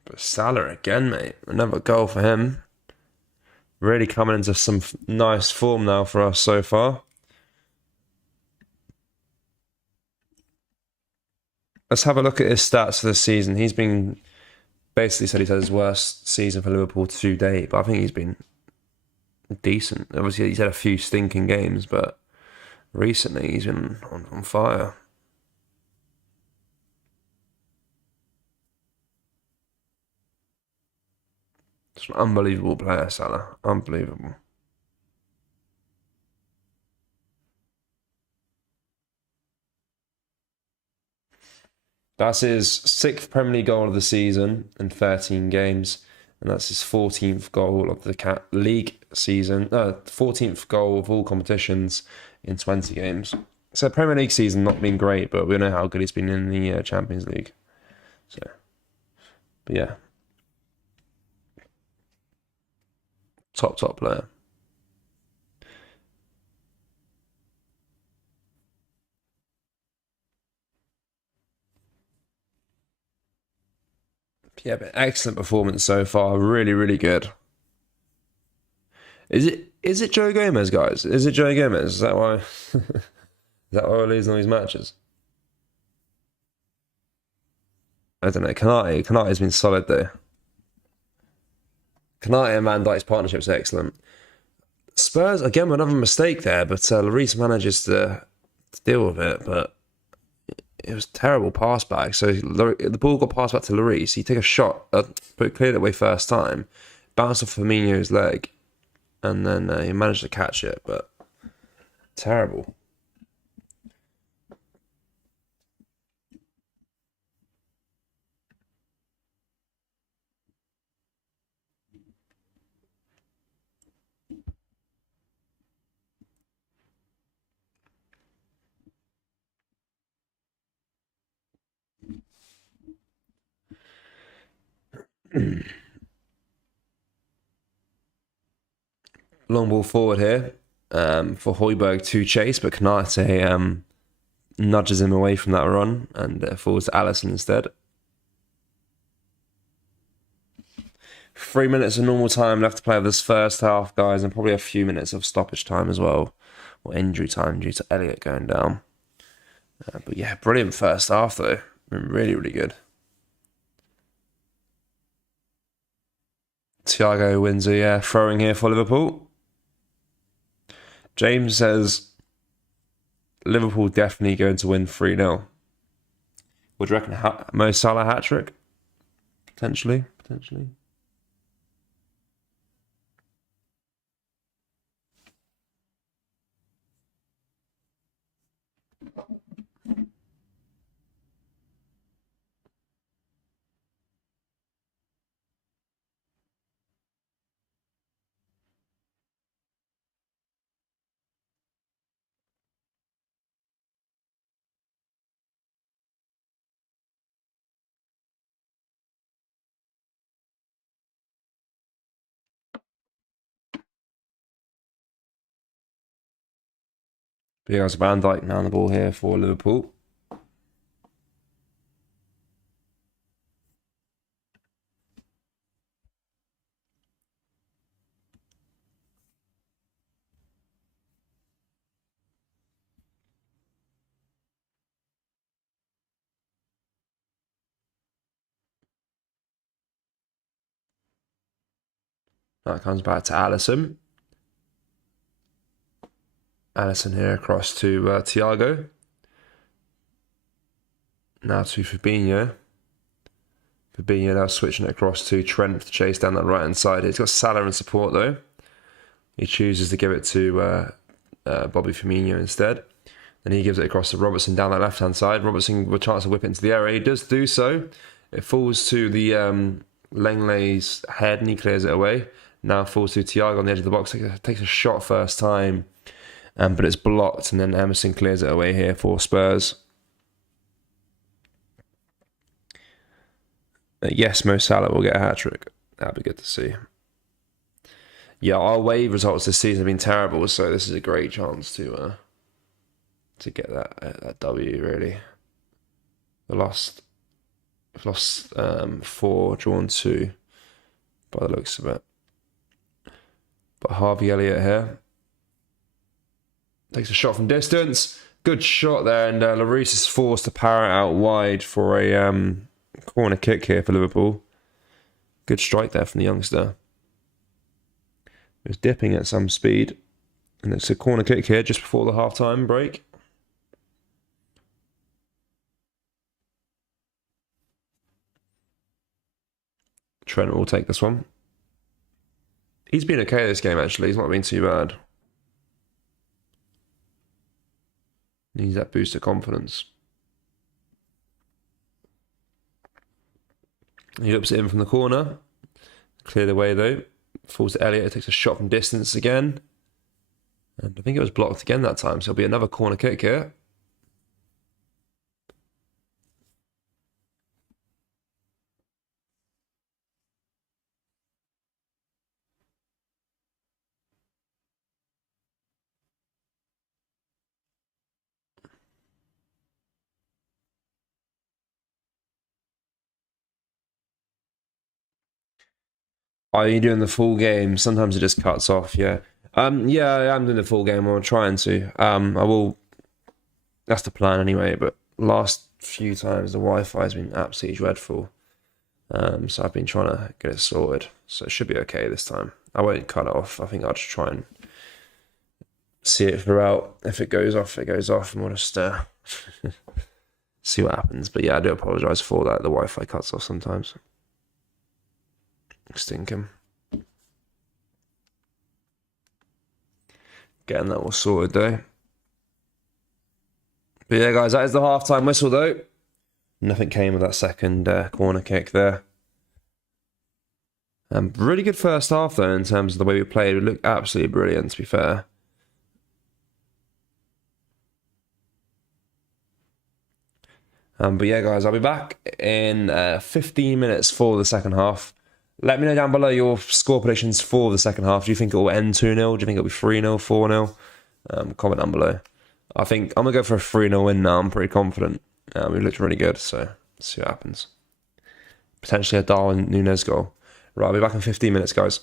But Salah again, mate. Another goal for him. Really coming into some nice form now for us so far. Let's have a look at his stats for this season. He's been basically said he's had his worst season for Liverpool to date, but I think he's been decent. Obviously, he's had a few stinking games, but recently he's been on fire. It's an unbelievable player, Salah. Unbelievable. That's his 6th Premier League goal of the season in 13 games. And that's his 14th goal of the league season. 14th goal of all competitions in 20 games. So Premier League season not been great, but we know how good he's been in the Champions League. So, but yeah. Top player. Yeah, but excellent performance so far. Really, really good. Is it Joe Gomez, guys? Is it Joe Gomez? Is that why? Is that why we're losing all these matches? I don't know. Kanate has been solid though. Kanate and Van Dijk's partnership's excellent. Spurs again, another mistake there, but Lloris manages to deal with it. But it was terrible pass back. So the ball got passed back to Lloris. He took a shot, but it cleared it away first time, bounced off Firmino's leg, and then he managed to catch it. But terrible. Long ball forward here for Højbjerg to chase, but Kanate nudges him away from that run and falls to Alisson instead. 3 minutes of normal time left to play of this first half, guys, and probably a few minutes of stoppage time as well, or injury time due to Elliot going down. But yeah, brilliant first half though. Really, really good. Thiago wins a throwing here for Liverpool. James says Liverpool definitely going to win 3-0. Would you reckon Mo Salah hat-trick? Potentially. But yeah, guys, Van Dijk now on the ball here for Liverpool. That comes back to Alisson. Alisson here across to Thiago. Now to Fabinho. Fabinho now switching it across to Trent to chase down that right hand side. He's got Salah in support though. He chooses to give it to Bobby Firmino instead. Then he gives it across to Robertson down that left hand side. Robertson with a chance to whip it into the area. He does do so. It falls to the Lenglet's head and he clears it away. Now falls to Thiago on the edge of the box. Takes a shot first time, but it's blocked. And then Emerson clears it away here for Spurs. Yes, Mo Salah will get a hat-trick. That'd be good to see. Yeah, our away results this season have been terrible, so this is a great chance to get that W, really. We've lost 4, drawn 2 by the looks of it. But Harvey Elliott here takes a shot from distance. Good shot there, and Lloris is forced to power it out wide for a corner kick here for Liverpool. Good strike there from the youngster. He was dipping at some speed, and it's a corner kick here just before the half-time break. Trent will take this one. He's been okay this game, actually. He's not been too bad. Needs that boost of confidence. He whips it in from the corner. Clear the way, though. Falls to Elliott. Takes a shot from distance again. And I think it was blocked again that time, so it'll be another corner kick here. Are you doing the full game? Sometimes it just cuts off, yeah. Yeah, I am doing the full game, or I'm trying to. I will. That's the plan anyway, but last few times the Wi-Fi has been absolutely dreadful. So I've been trying to get it sorted. So it should be okay this time. I won't cut it off. I think I'll just try and see it throughout. If it goes off, it goes off, and we'll just see what happens. But yeah, I do apologise for that. The Wi-Fi cuts off sometimes. Stinking. Getting that all sorted though. But yeah, guys, that is the half-time whistle though. Nothing came of that second corner kick there. Really good first half though in terms of the way we played. We looked absolutely brilliant, to be fair. But yeah, guys, I'll be back in 15 minutes for the second half. Let me know down below your score predictions for the second half. Do you think it will end 2-0? Do you think it'll be 3-0, 4-0? Comment down below. I think I'm going to go for a 3-0 win now. I'm pretty confident. We looked really good, so let's see what happens. Potentially a Darwin Núñez goal. Right, I'll be back in 15 minutes, guys.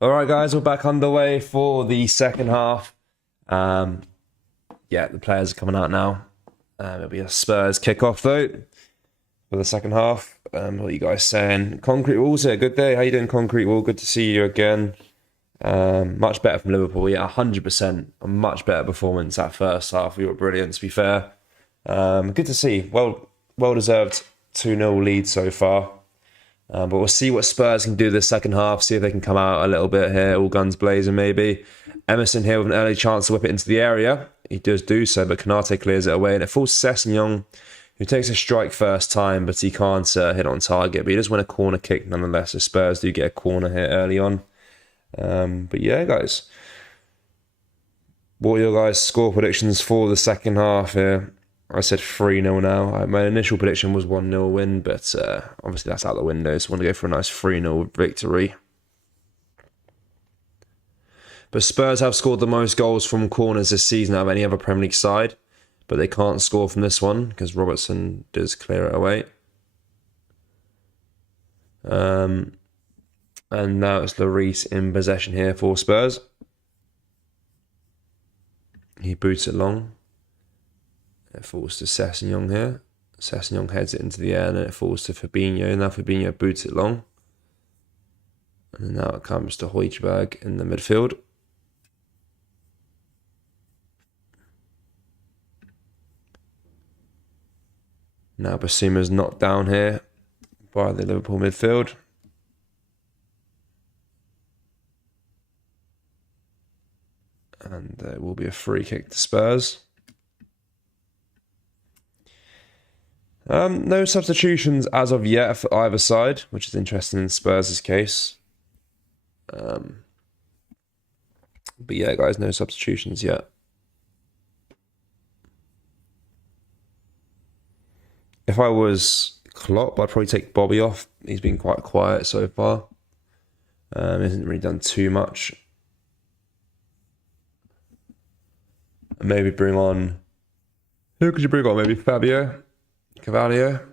All right, guys, we're back underway for the second half. The players are coming out now. It'll be a Spurs kickoff though for the second half. What are you guys saying? Concrete Walls here, good day. How you doing, Concrete Wall? Good to see you again. Much better from Liverpool. Yeah, 100%. A much better performance that first half. We were brilliant, to be fair. Good to see. Well deserved 2-0 lead so far. But we'll see what Spurs can do this second half. See if they can come out a little bit here, all guns blazing maybe. Emerson here with an early chance to whip it into the area. He does do so, but Konate clears it away, and it falls to Sessegnon, who takes a strike first time, but he can't hit on target. But he does win a corner kick nonetheless. So Spurs do get a corner here early on. But yeah, guys, what are your guys' score predictions for the second half here? I said 3-0 now. My initial prediction was 1-0 win, but obviously that's out the window. So I want to go for a nice 3-0 victory. But Spurs have scored the most goals from corners this season out of any other Premier League side. But they can't score from this one because Robertson does clear it away. And now it's Lloris in possession here for Spurs. He boots it long. It falls to Sessegnon here. Sessegnon heads it into the air and then it falls to Fabinho. Now Fabinho boots it long. And now it comes to Højbjerg in the midfield. Now Basuma's knocked down here by the Liverpool midfield. And there will be a free kick to Spurs. No substitutions as of yet for either side, which is interesting in Spurs' case. But yeah, guys, no substitutions yet. If I was Klopp, I'd probably take Bobby off. He's been quite quiet so far. Hasn't really done too much. Maybe bring on... Who could you bring on? Maybe Fabio? Cavalier?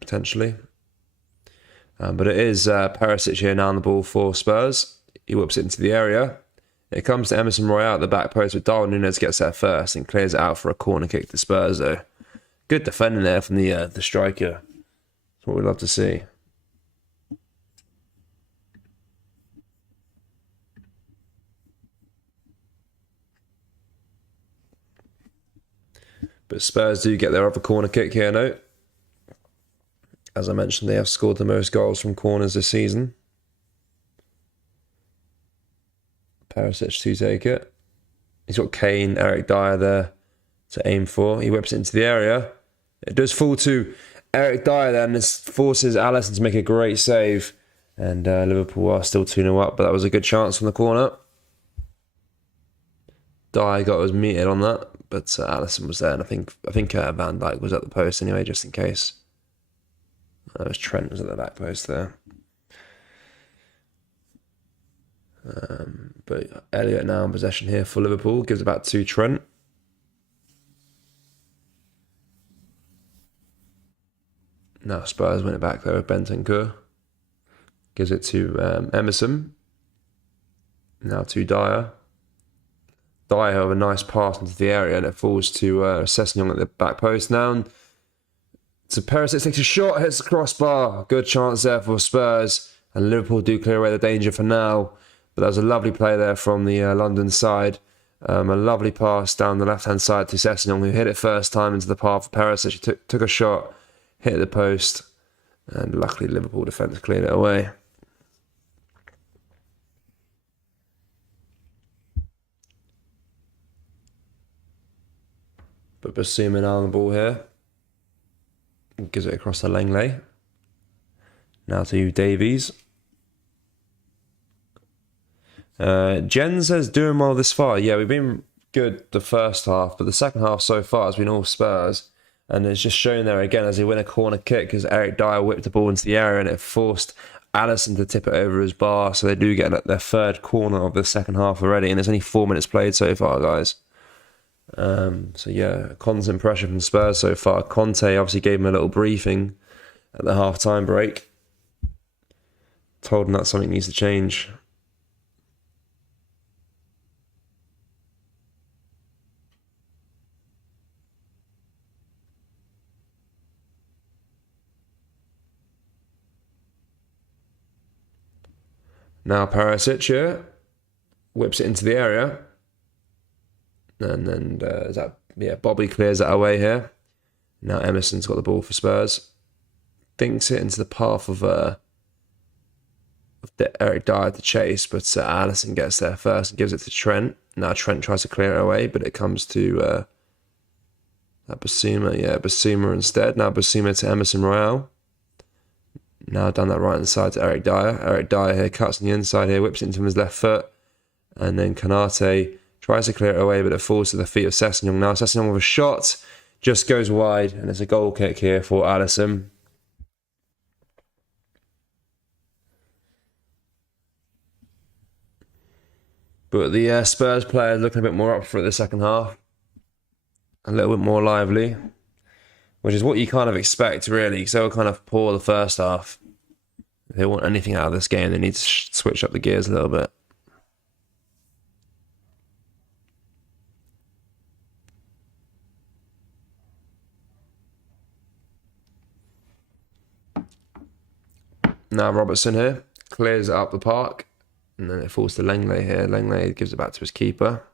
Potentially. But it is Perisic here now on the ball for Spurs. He whips it into the area. It comes to Emerson Royale at the back post, but Darwin Núñez gets there first and clears it out for a corner kick to Spurs though. Good defending there from the striker. That's what we'd love to see. But Spurs do get their other corner kick here, no? As I mentioned, they have scored the most goals from corners this season. Perisic to take it. He's got Kane, Eric Dyer there to aim for. He whips it into the area. It does fall to Eric Dyer there, and this forces Alisson to make a great save. And Liverpool are still 2-0 up, but that was a good chance from the corner. Dyer got us meted on that, but Alisson was there, and I think Van Dijk was at the post anyway, just in case. That was Trent was at the back post there. But Elliott now in possession here for Liverpool, gives it back to Trent. Now Spurs win it back there with Bentancur. Gives it to Emerson. Now to Dyer. Dyer with a nice pass into the area, and it falls to Sessegnon at the back post now. So Perisic takes a shot, hits the crossbar. Good chance there for Spurs, and Liverpool do clear away the danger for now. But that was a lovely play there from the London side. A lovely pass down the left-hand side to Sessegnon, who hit it first time into the path of Perisic. He took a shot, hit the post, and luckily Liverpool defence cleared it away. But Basuma now on the ball here. Gives it across to Langley. Now to Davies. Jen says doing well this far. Yeah, we've been good the first half, but the second half so far has been all Spurs. And it's just shown there again as they win a corner kick because Eric Dyer whipped the ball into the area and it forced Alisson to tip it over his bar. So they do get their third corner of the second half already. And there's only 4 minutes played so far, guys. So yeah, constant pressure from Spurs so far. Conte obviously gave him a little briefing at the half-time break. Told him that something needs to change. Now Perisic here whips it into the area. And then Bobby clears that away here. Now Emerson's got the ball for Spurs. Thinks it into the path of Eric Dyer to chase, but Alisson gets there first and gives it to Trent. Now Trent tries to clear it away, but it comes to Basuma. Yeah, Basuma instead. Now Basuma to Emerson Royale. Now down that right hand side to Eric Dyer. Eric Dyer here cuts on the inside here, whips it into his left foot. And then Konate tries to clear it away, but it falls to the feet of Sessegnon. Now Sessegnon with a shot, just goes wide, and it's a goal kick here for Alisson. But the Spurs players looking a bit more up for it the second half. A little bit more lively, which is what you kind of expect, really, because they were kind of poor the first half. If they want anything out of this game, they need to switch up the gears a little bit. Now Robertson here clears it up the park, and then it falls to Lenglet here. Lenglet gives it back to his keeper.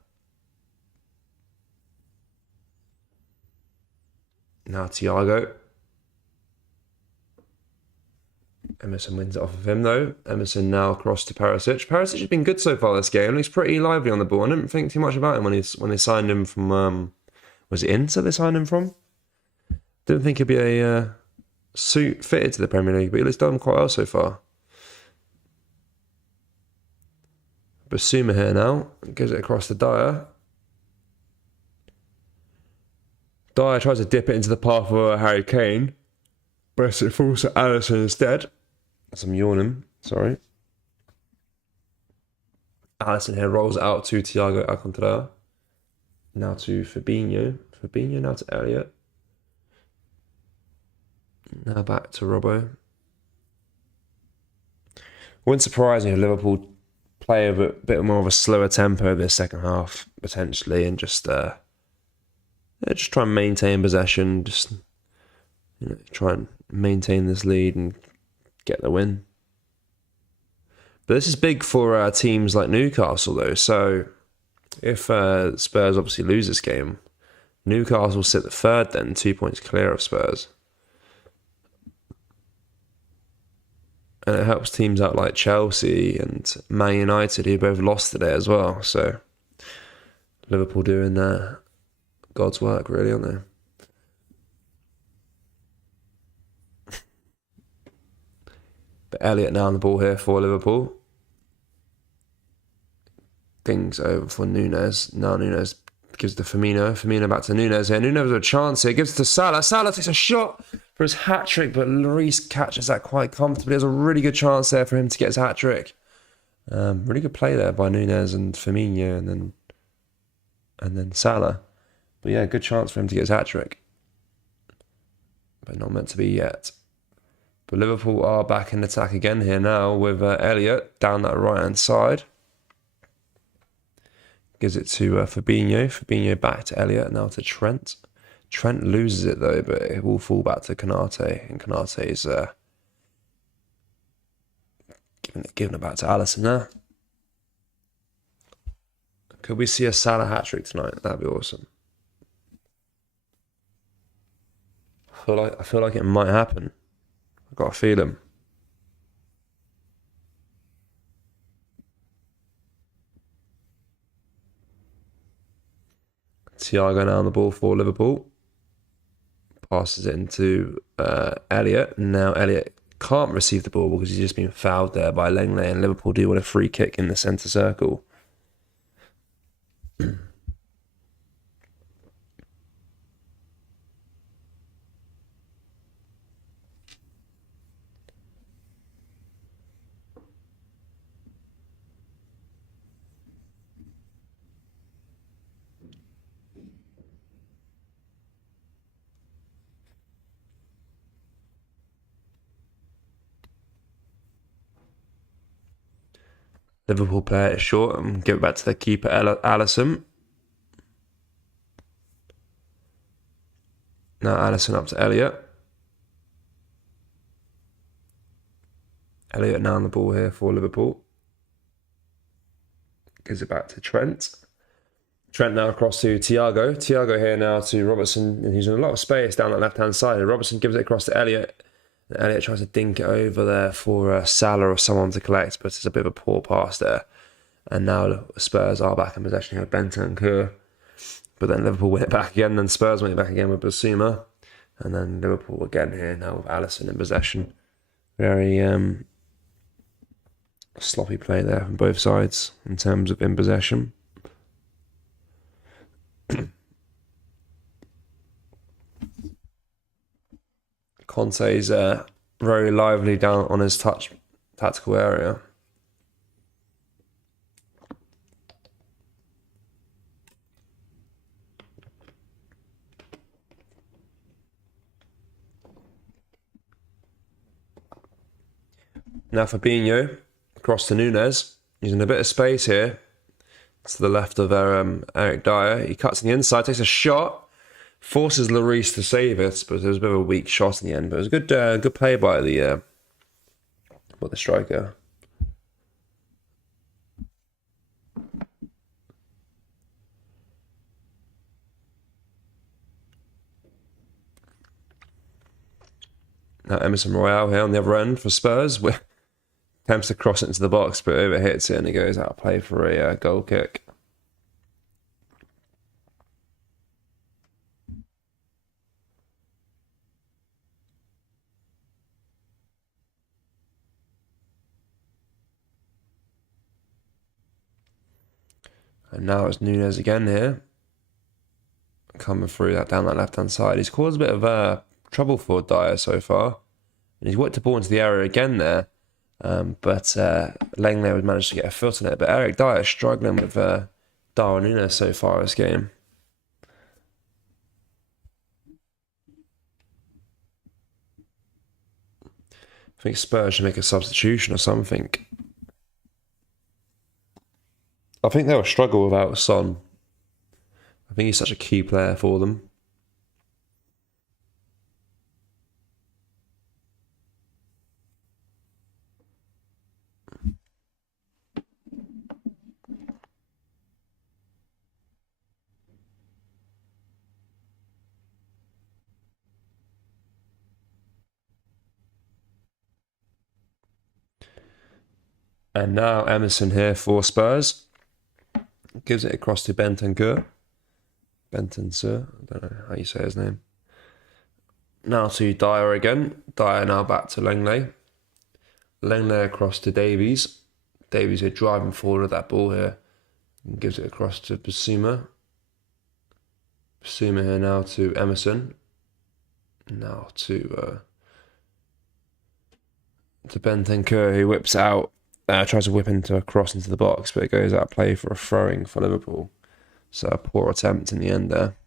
Now Thiago. Emerson wins it off of him though. Emerson now across to Perisic. Perisic has been good so far this game. He's pretty lively on the ball. I didn't think too much about him when they signed him from was it Inter they signed him from? Didn't think he'd be a suit fitted to the Premier League, but he's done quite well so far. Basuma here now. Gives it across to Dyer. Dyer tries to dip it into the path of Harry Kane. But it falls to Alisson instead. I'm yawning, sorry. Alisson here rolls it out to Thiago Alcantara. Now to Fabinho. Fabinho now to Elliott. Now back to Robbo. Wouldn't surprise me if Liverpool play a bit more of a slower tempo this second half, potentially, and just try and maintain possession, try and maintain this lead and get the win. But this is big for teams like Newcastle, though. So if Spurs obviously lose this game, Newcastle sit at third then, 2 points clear of Spurs. And it helps teams out like Chelsea and Man United, who both lost today as well. So Liverpool doing God's work, really, aren't they? But Elliott now on the ball here for Liverpool. Things over for Nunes. Now Nunes gives to Firmino. Firmino back to Nunes here. Nunes with a chance here. Gives to Salah. Salah takes a shot for his hat-trick, but Lloris catches that quite comfortably. There's a really good chance there for him to get his hat-trick. Really good play there by Nunes and Firmino and then Salah. But yeah, good chance for him to get his hat-trick. But not meant to be yet. But Liverpool are back in attack again here now with Elliott down that right-hand side. Gives it to Fabinho. Fabinho back to Elliott, now to Trent. Trent loses it though, but it will fall back to Konate. And Konate is giving it back to Alisson now. Could we see a Salah hat-trick tonight? That'd be awesome. I feel like it might happen. I've got a feeling. Thiago now on the ball for Liverpool. Passes it into Elliott. Now Elliott can't receive the ball because he's just been fouled there by Lenglet, and Liverpool do want a free kick in the centre circle. Liverpool play it short and give it back to their keeper, Alisson. Now Alisson up to Elliott. Elliott now on the ball here for Liverpool. Gives it back to Trent. Trent now across to Thiago. Thiago here now to Robertson. And he's in a lot of space down that left-hand side. Robertson gives it across to Elliott. Elliott tries to dink it over there for Salah or someone to collect, but it's a bit of a poor pass there. And now Spurs are back in possession here with Bentancur. But then Liverpool win it back again. Then Spurs win it back again with Basuma. And then Liverpool again here now with Alisson in possession. Very sloppy play there from both sides in terms of in possession. Conte's very lively down on his tactical area. Now Fabinho across to Nunes. He's in a bit of space here. To the left of Eric Dyer. He cuts on the inside, takes a shot, forces Lloris to save it, but it was a bit of a weak shot in the end. But it was a good play by the striker. Now Emerson Royale here on the other end for Spurs. Attempts to cross it into the box, but overhits it and it goes out of play for a goal kick. And now it's Nunes again here. Coming through that down that left-hand side. He's caused a bit of trouble for Dyer so far. And he's whipped the ball into the area again there. But Langley has managed to get a foot on it. But Eric Dyer is struggling with Darwin Núñez so far this game. I think Spurs should make a substitution or something. I think they'll struggle without Son. I think he's such a key player for them. And now Emerson here for Spurs. Gives it across to Bentancur. Bentancur, I don't know how you say his name. Now to Dyer again. Dyer now back to Langley. Langley across to Davies. Davies here driving forward with that ball here. And gives it across to Basuma. Basuma here now to Emerson. Now to Bentancur, who whips out. Tries to whip into a cross into the box, but it goes out of play for a throwing for Liverpool. So a poor attempt in the end there.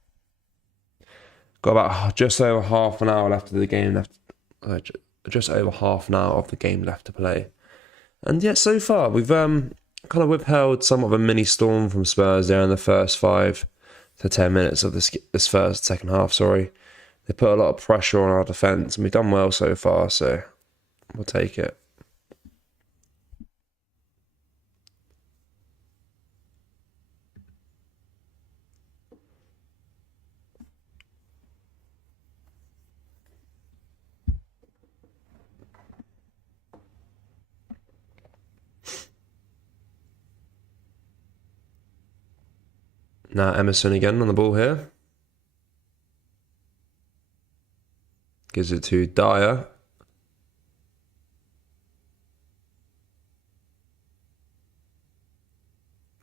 Got about just over half an hour left of the game just over half an hour of the game left to play. And yet so far we've kind of withheld somewhat of a mini storm from Spurs there in the first 5 to 10 minutes of this second half. They put a lot of pressure on our defence and we've done well so far, so we'll take it. Now Emerson again on the ball here. Gives it to Dyer.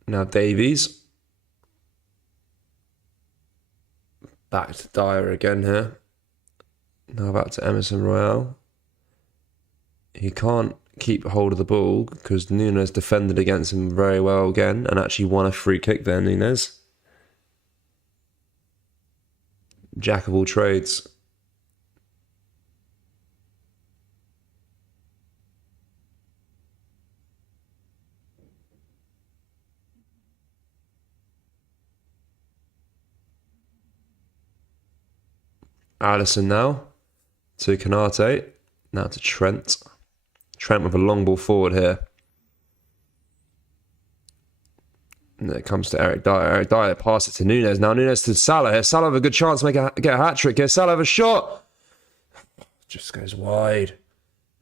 Now Davies. Back to Dyer again here. Now back to Emerson Royale. He can't keep hold of the ball because Nunes defended against him very well again and actually won a free kick there, Nunes. Jack of all trades. Allison now to Kanate. Now to Trent. Trent with a long ball forward here. And then it comes to Eric Dyer. Eric Dyer passes it to Nunes. Now Nunes to Salah here. Salah with a good chance to get a hat-trick here. Salah with a shot. Just goes wide.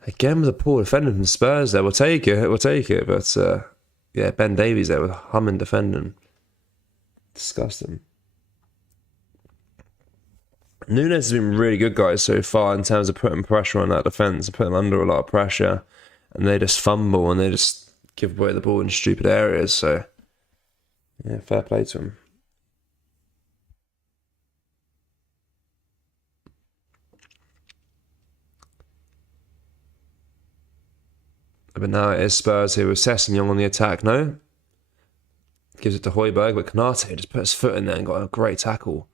Again with a poor defending from Spurs there. We'll take it. But yeah, Ben Davies there with humming defending. Disgusting. Nunes has been really good, guys, so far in terms of putting pressure on that defence, putting them under a lot of pressure, and they just fumble and they just give away the ball in stupid areas. So, yeah, fair play to him. But now it is Spurs here with Sessegnon on the attack, no? Gives it to Højbjerg, but Kanate just put his foot in there and got a great tackle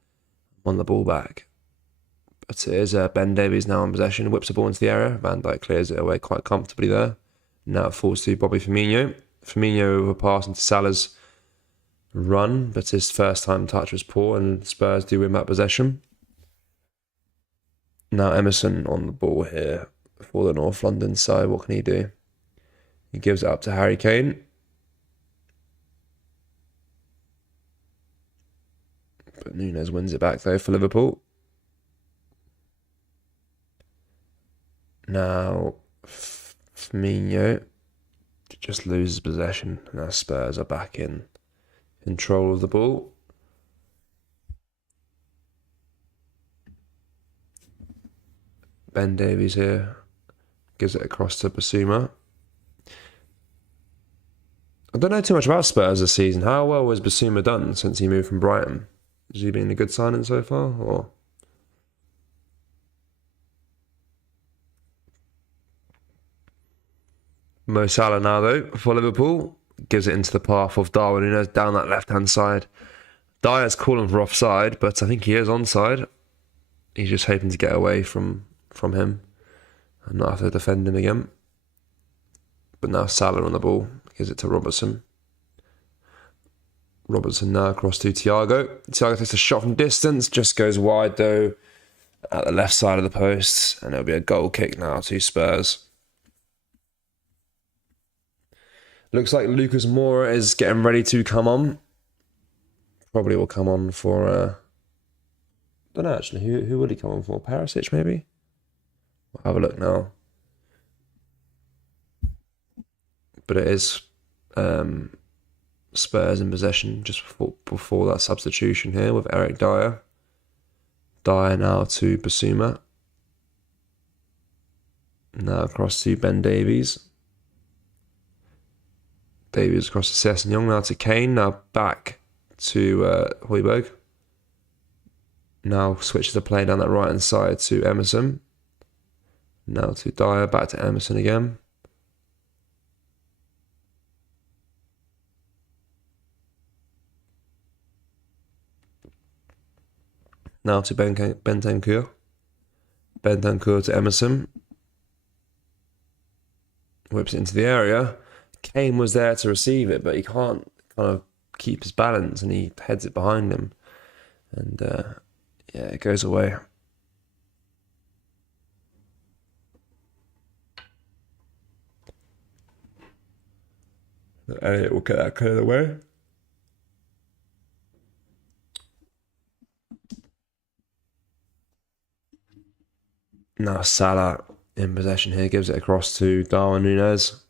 on the ball back. But it is Ben Davies now in possession, whips the ball into the area. Van Dijk clears it away quite comfortably there. Now it falls to Bobby Firmino. Firmino with a pass into Salah's run, but his first time touch was poor and Spurs do win that possession. Now Emerson on the ball here for the North London side. What can he do? He gives it up to Harry Kane. But Nunes wins it back though for Liverpool. Now Firmino just loses possession. Now Spurs are back in control of the ball. Ben Davies here gives it across to Basuma. I don't know too much about Spurs this season. How well has Basuma done since he moved from Brighton? Has he been a good signing so far? Or Mo Salah now though for Liverpool gives it into the path of Darwin Nunes down that left-hand side. Dyer's calling for offside, but I think he is onside. He's just hoping to get away from him and not have to defend him again. But now Salah on the ball gives it to Robertson. Robertson now across to Thiago. Thiago takes a shot from distance, just goes wide though at the left side of the post, and it'll be a goal kick now to Spurs. Looks like Lucas Moura is getting ready to come on. Probably will come on for... I don't know actually, who would he come on for? Perisic maybe? We'll have a look now. But it is Spurs in possession just before that substitution here with Eric Dyer. Dyer now to Basuma. Now across to Ben Davies. Davies across to Sessegnon, now to Kane, now back to Højbjerg. Now switches the play down that right hand side to Emerson. Now to Dyer, back to Emerson again. Now to Bentancur. Bentancur to Emerson. Whips it into the area. Kane was there to receive it, but he can't kind of keep his balance and he heads it behind him. And yeah, it goes away. Elliot will get that cleared away. Now Salah in possession here, gives it across to Darwin Nunes.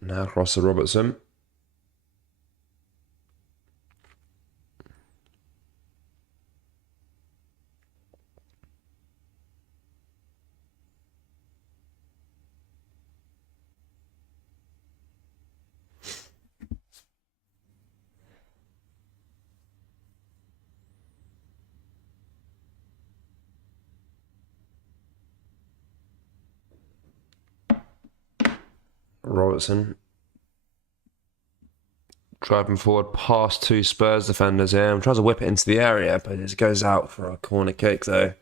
Now across to Robertson. Robertson driving forward past two Spurs defenders here and tries to whip it into the area, but it goes out for a corner kick though.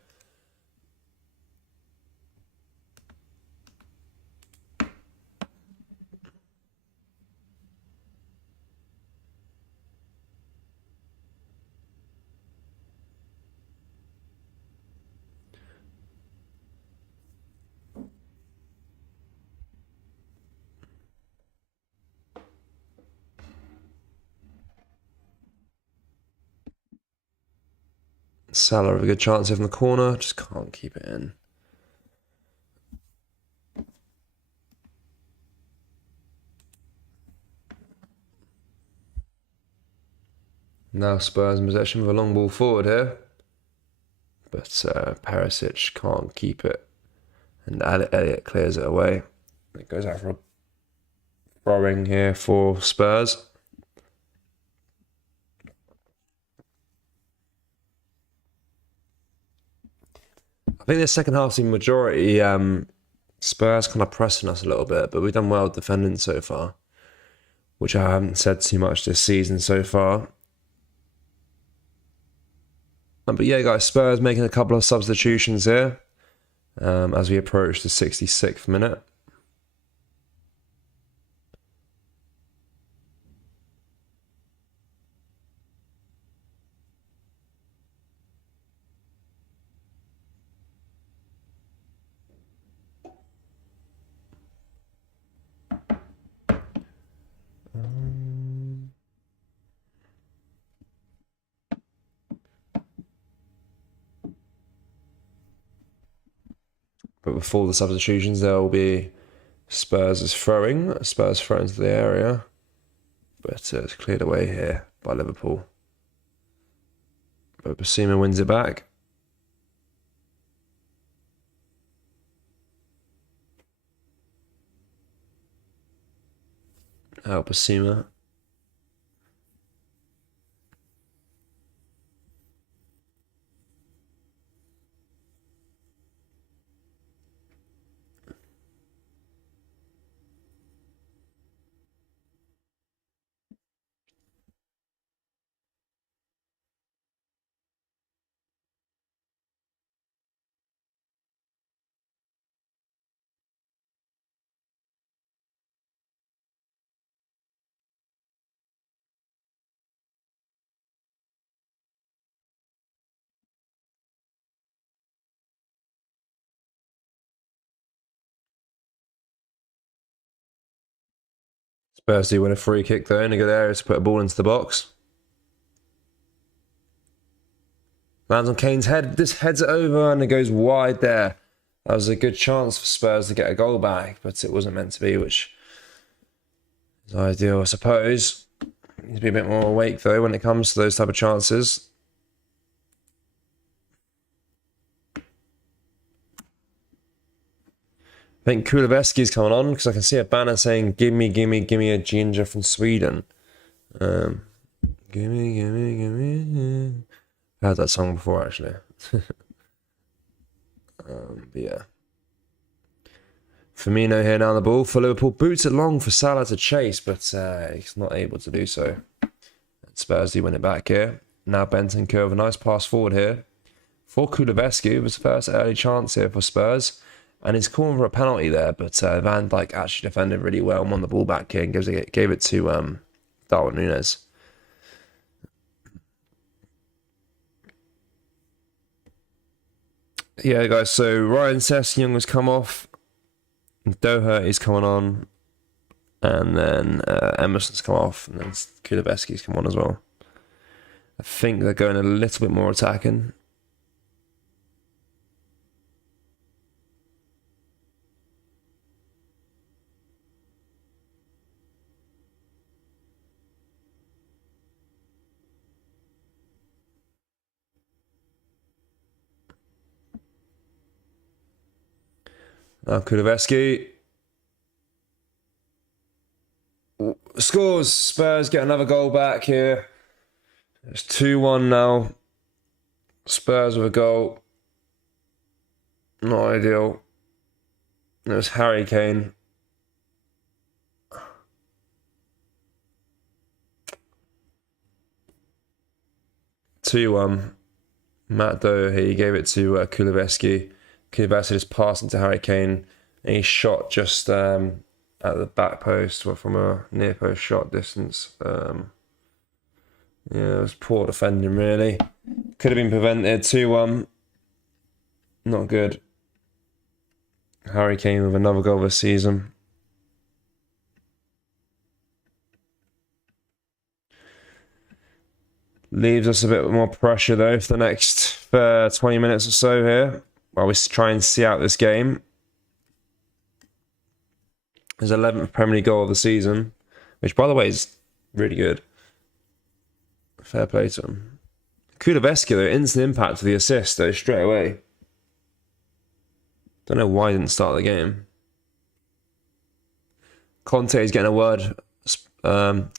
Salah have a good chance here from the corner. Just can't keep it in. Now Spurs in possession with a long ball forward here. But Perisic can't keep it. And Elliott clears it away. It goes out for a throwing here for Spurs. I think the second half's in majority Spurs kind of pressing us a little bit, but we've done well defending so far, which I haven't said too much this season so far. But yeah, guys, Spurs making a couple of substitutions here as we approach the 66th minute. But before the substitutions, there will be Spurs throwing to the area. But it's cleared away here by Liverpool. But Basima wins it back. Basima. Spurs do win a free kick though in a good area to put a ball into the box. Lands on Kane's head. This heads it over and it goes wide there. That was a good chance for Spurs to get a goal back, but it wasn't meant to be, which is ideal, I suppose. Needs to be a bit more awake though when it comes to those type of chances. I think Kuleveski's coming on because I can see a banner saying gimme a ginger from Sweden. Gimme. I heard that song before actually. But yeah. Firmino here now on the ball for Liverpool. Boots it long for Salah to chase, but he's not able to do so. Spurs do win it back here. Now Bentancur with a nice pass forward here for Kuleveski. It was the first early chance here for Spurs. And he's calling for a penalty there, but Van Dijk actually defended really well and won the ball back here and gave it to Darwin Núñez. Yeah, guys, so Ryan Sessegnon has come off. Doherty's coming on. And then Emerson's come off. And then Kuleveski's come on as well. I think they're going a little bit more attacking. Now Kuleveski scores. Spurs get another goal back here. It's 2-1 now. Spurs with a goal. Not ideal. It was Harry Kane. Matt Doherty gave it to Kuleveski. Kuleveski just passed into Harry Kane, and he shot just at the back post, or from a near post shot distance. Yeah, it was poor defending, really. Could have been prevented. 2-1. Not good. Harry Kane with another goal this season. Leaves us a bit more pressure though for the next 20 minutes or so here while we try and see out this game. His 11th Premier League goal of the season, which by the way is really good. Fair play to him. Kulusevski though, instant impact to the assist though straight away. Don't know why he didn't start the game. Conte is getting a word. Having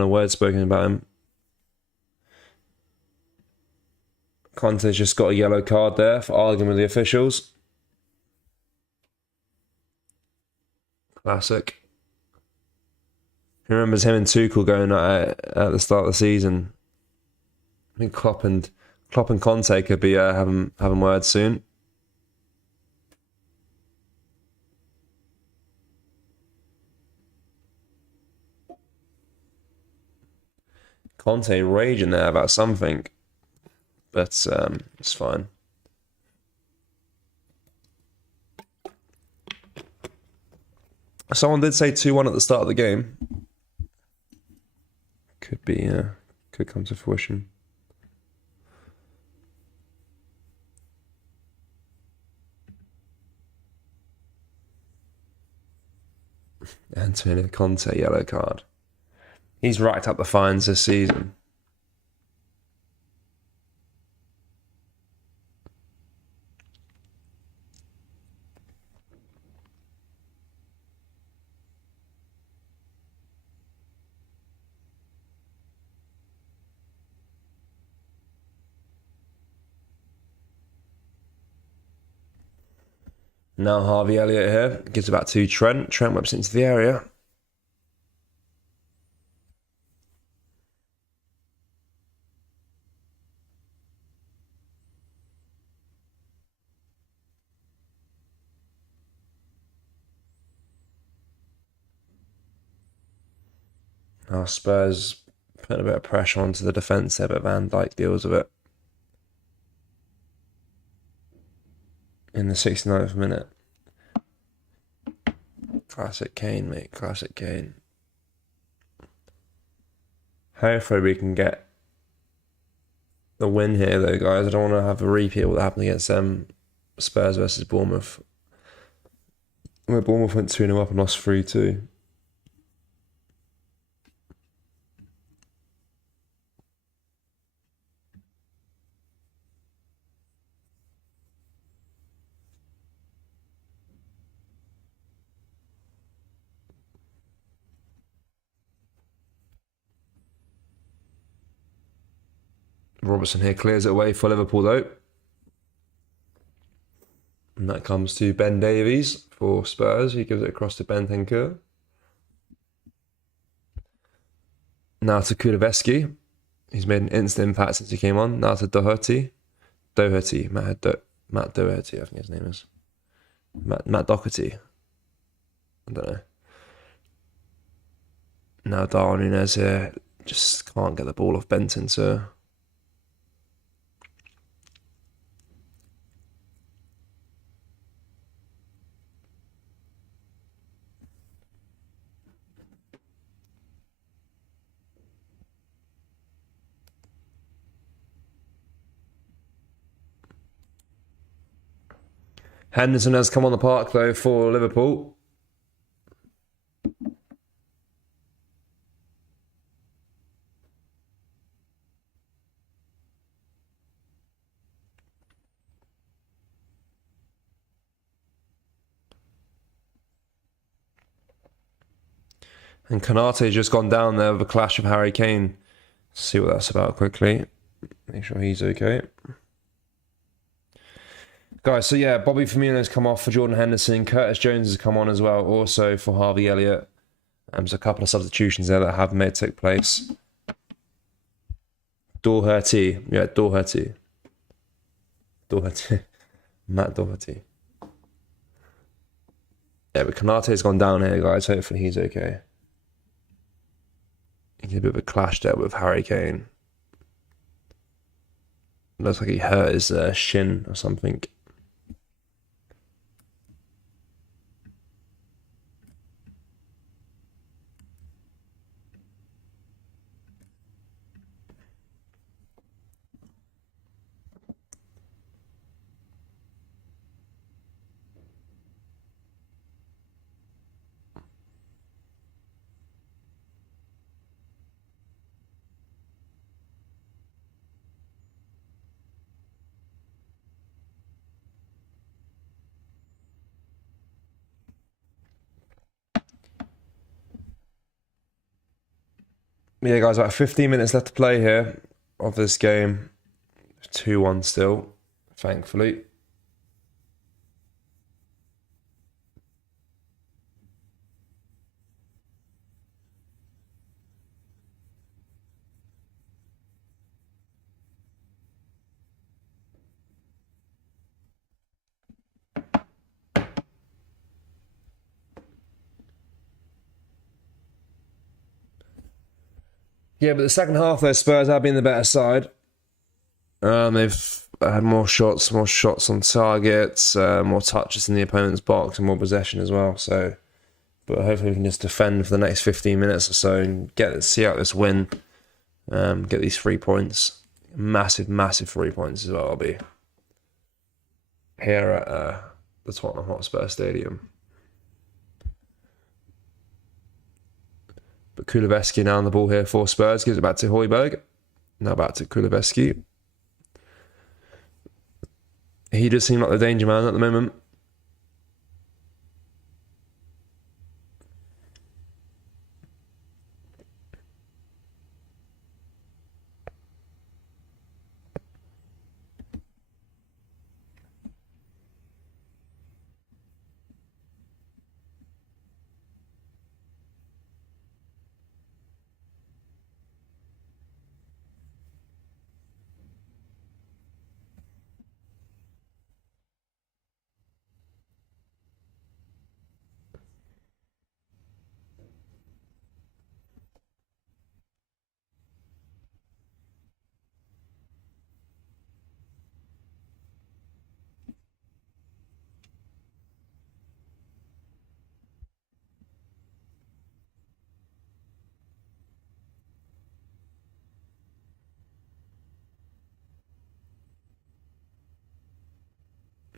a word spoken about him. Conte's just got a yellow card there for arguing with the officials. Classic. Who remembers him and Tuchel going at the start of the season? I think Klopp and Conte could be having words soon. Conte raging there about something, but it's fine. Someone did say 2-1 at the start of the game. Could come to fruition. Antonio Conte, yellow card. He's racked up the fines this season. Now Harvey Elliott here. Gives it back to Trent. Trent whips into the area. Now Spurs putting a bit of pressure onto the defence there, but Van Dijk deals with it. In the 69th minute. Classic Kane, mate. Classic Kane. Hopefully we can get the win here, though, guys. I don't want to have a repeat of what happened against Spurs versus Bournemouth. Where Bournemouth went 2-0 up and lost 3-2. Robertson here clears it away for Liverpool though. And that comes to Ben Davies for Spurs. He gives it across to Bentancur. Now to Kulusevski. He's made an instant impact since he came on. Now to Doherty. Matt Doherty, I think his name is. Matt Doherty. I don't know. Now Darwin Núñez here. Just can't get the ball off Bentancur. Henderson has come on the park though for Liverpool. And Konate's just gone down there with a clash of Harry Kane. Let's see what that's about quickly. Make sure he's okay. Guys, so yeah, Bobby Firmino's come off for Jordan Henderson. Curtis Jones has come on as well, also for Harvey Elliott. There's a couple of substitutions there that have made take place. Doherty. Matt Doherty. Yeah, but Konate's gone down here, guys. Hopefully he's okay. He had a bit of a clash there with Harry Kane. Looks like he hurt his shin or something. Yeah, guys, about 15 minutes left to play here of this game. 2-1 still, thankfully. Yeah, but the second half, though, Spurs have been the better side. They've had more shots on targets, more touches in the opponent's box, and more possession as well. So, but hopefully we can just defend for the next 15 minutes or so and see out this win. Get these 3 points, massive 3 points as well. I'll be here at the Tottenham Hotspur Stadium. But Kulusevski now on the ball here for Spurs, gives it back to Højbjerg. Now back to Kulusevski. He does seem like the danger man at the moment.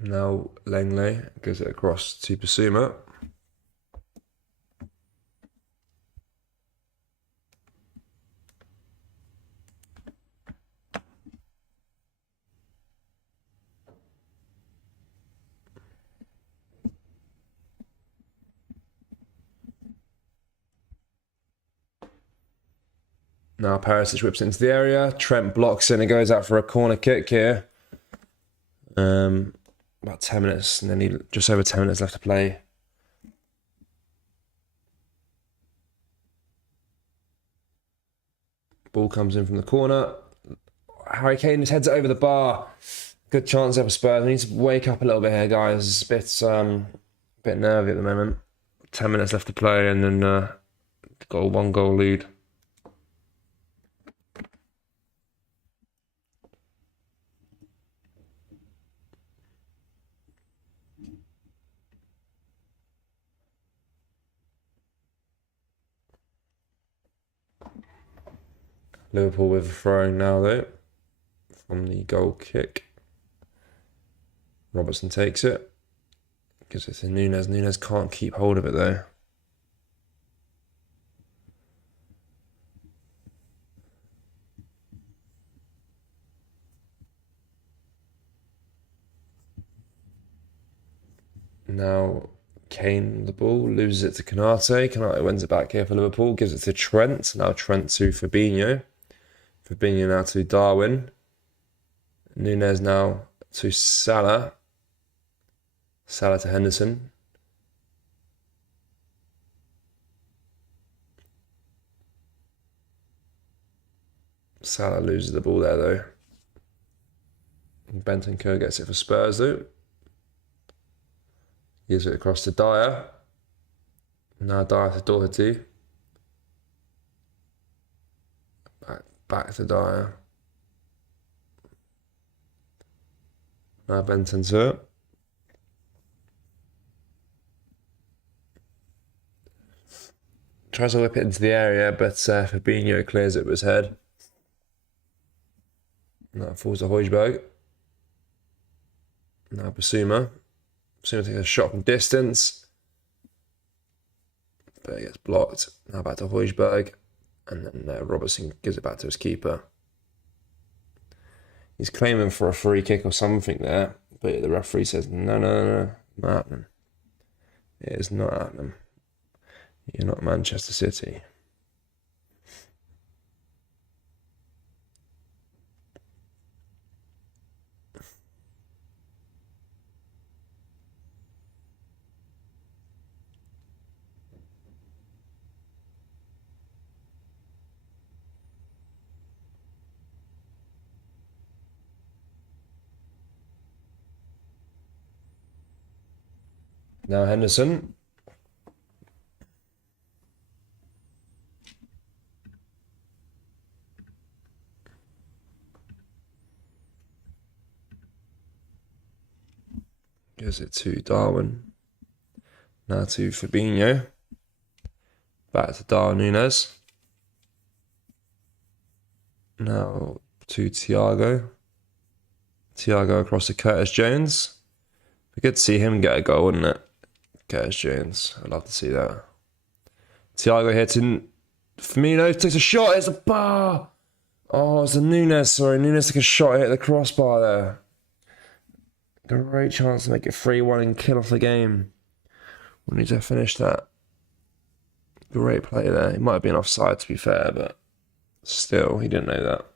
Now Langley gives it across to Basuma. Now Perisic whips into the area. Trent blocks it and it goes out for a corner kick here. About 10 minutes, and then just over 10 minutes left to play. Ball comes in from the corner. Harry Kane just heads it over the bar. Good chance there for Spurs. We need to wake up a little bit here, guys. It's a bit nervy at the moment. 10 minutes left to play, and then got a 1-goal lead. Liverpool with a throwing now, though, from the goal kick. Robertson takes it. Gives it to Nunes. Nunes can't keep hold of it, though. Now Kane the ball, loses it to Konate. Konate wins it back here for Liverpool, gives it to Trent. Now Trent to Fabinho. Fabinho now to Darwin. Nunes now to Salah. Salah to Henderson. Salah loses the ball there, though. Bentancur gets it for Spurs, though. Gives it across to Dyer. Now Dyer to Doherty. Back to Dyer. Now Bentancur. Tries to whip it into the area, but Fabinho clears it with his head. Now it falls to Højbjerg. Now Basuma. Basuma takes a shot from distance. But it gets blocked. Now back to Højbjerg. And then Robertson gives it back to his keeper. He's claiming for a free kick or something there. But the referee says, no, not happening. It is not happening. You're not Manchester City. Now Henderson. Gives it to Darwin. Now to Fabinho. Back to Darwin Núñez. Now to Thiago. Thiago across to Curtis Jones. Be good to see him get a goal, wouldn't it? Curtis Jones. I'd love to see that. Thiago hitting. Firmino takes a shot. It's a bar. Oh, it's a Núñez. Sorry, Núñez took a shot, hit the crossbar there. Great chance to make it 3-1 and kill off the game. We need to finish that. Great play there. He might have been offside, to be fair, but still, he didn't know that.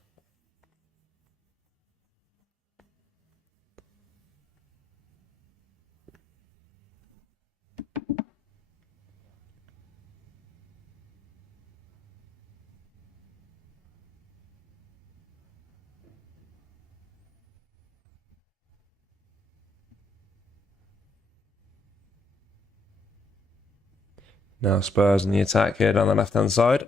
Now Spurs in the attack here down the left-hand side.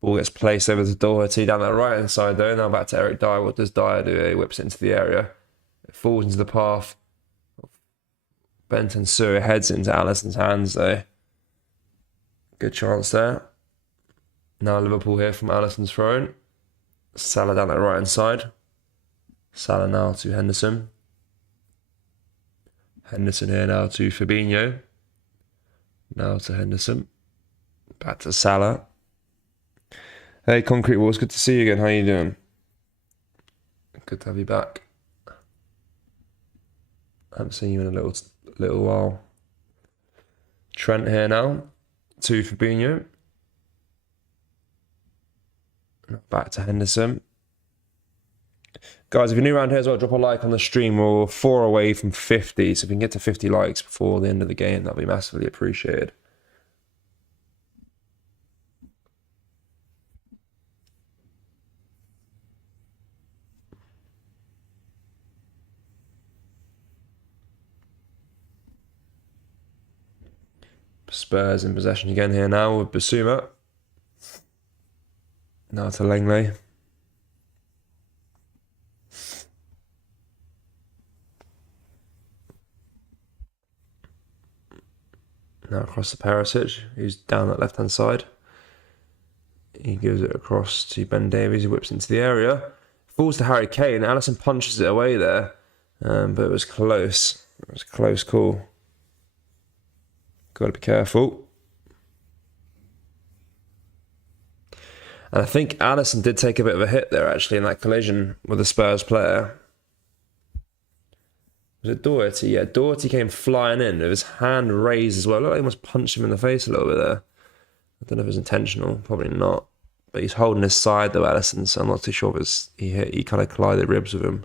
Ball gets placed over to Doherty down the right-hand side though. Now back to Eric Dyer. What does Dyer do? He whips it into the area. It falls into the path. Benton Sewer heads into Alisson's hands though. Good chance there. Now Liverpool here from Alisson's throw-in. Salah down the right-hand side. Salah now to Henderson. Henderson here now to Fabinho. Now to Henderson. Back to Salah. Hey, Concrete Walls, good to see you again. How you doing? Good to have you back. I haven't seen you in a little while. Trent here now. To Fabinho. Back to Henderson. Guys, if you're new around here as well, drop a like on the stream. We're 4 away from 50, so if we can get to 50 likes before the end of the game, that'll be massively appreciated. Spurs in possession again here now with Basuma. Now to Langley. Now across to Perisic, who's down that left-hand side. He gives it across to Ben Davies, who whips into the area. Falls to Harry Kane. Alisson punches it away there, but it was close. It was a close call. Got to be careful. And I think Alisson did take a bit of a hit there, actually, in that collision with the Spurs player. Was it Doherty? Yeah, Doherty came flying in with his hand raised as well. It looked like he almost punched him in the face a little bit there. I don't know if it was intentional. Probably not. But he's holding his side, though, Alisson, so I'm not too sure if he kind of collided ribs with him.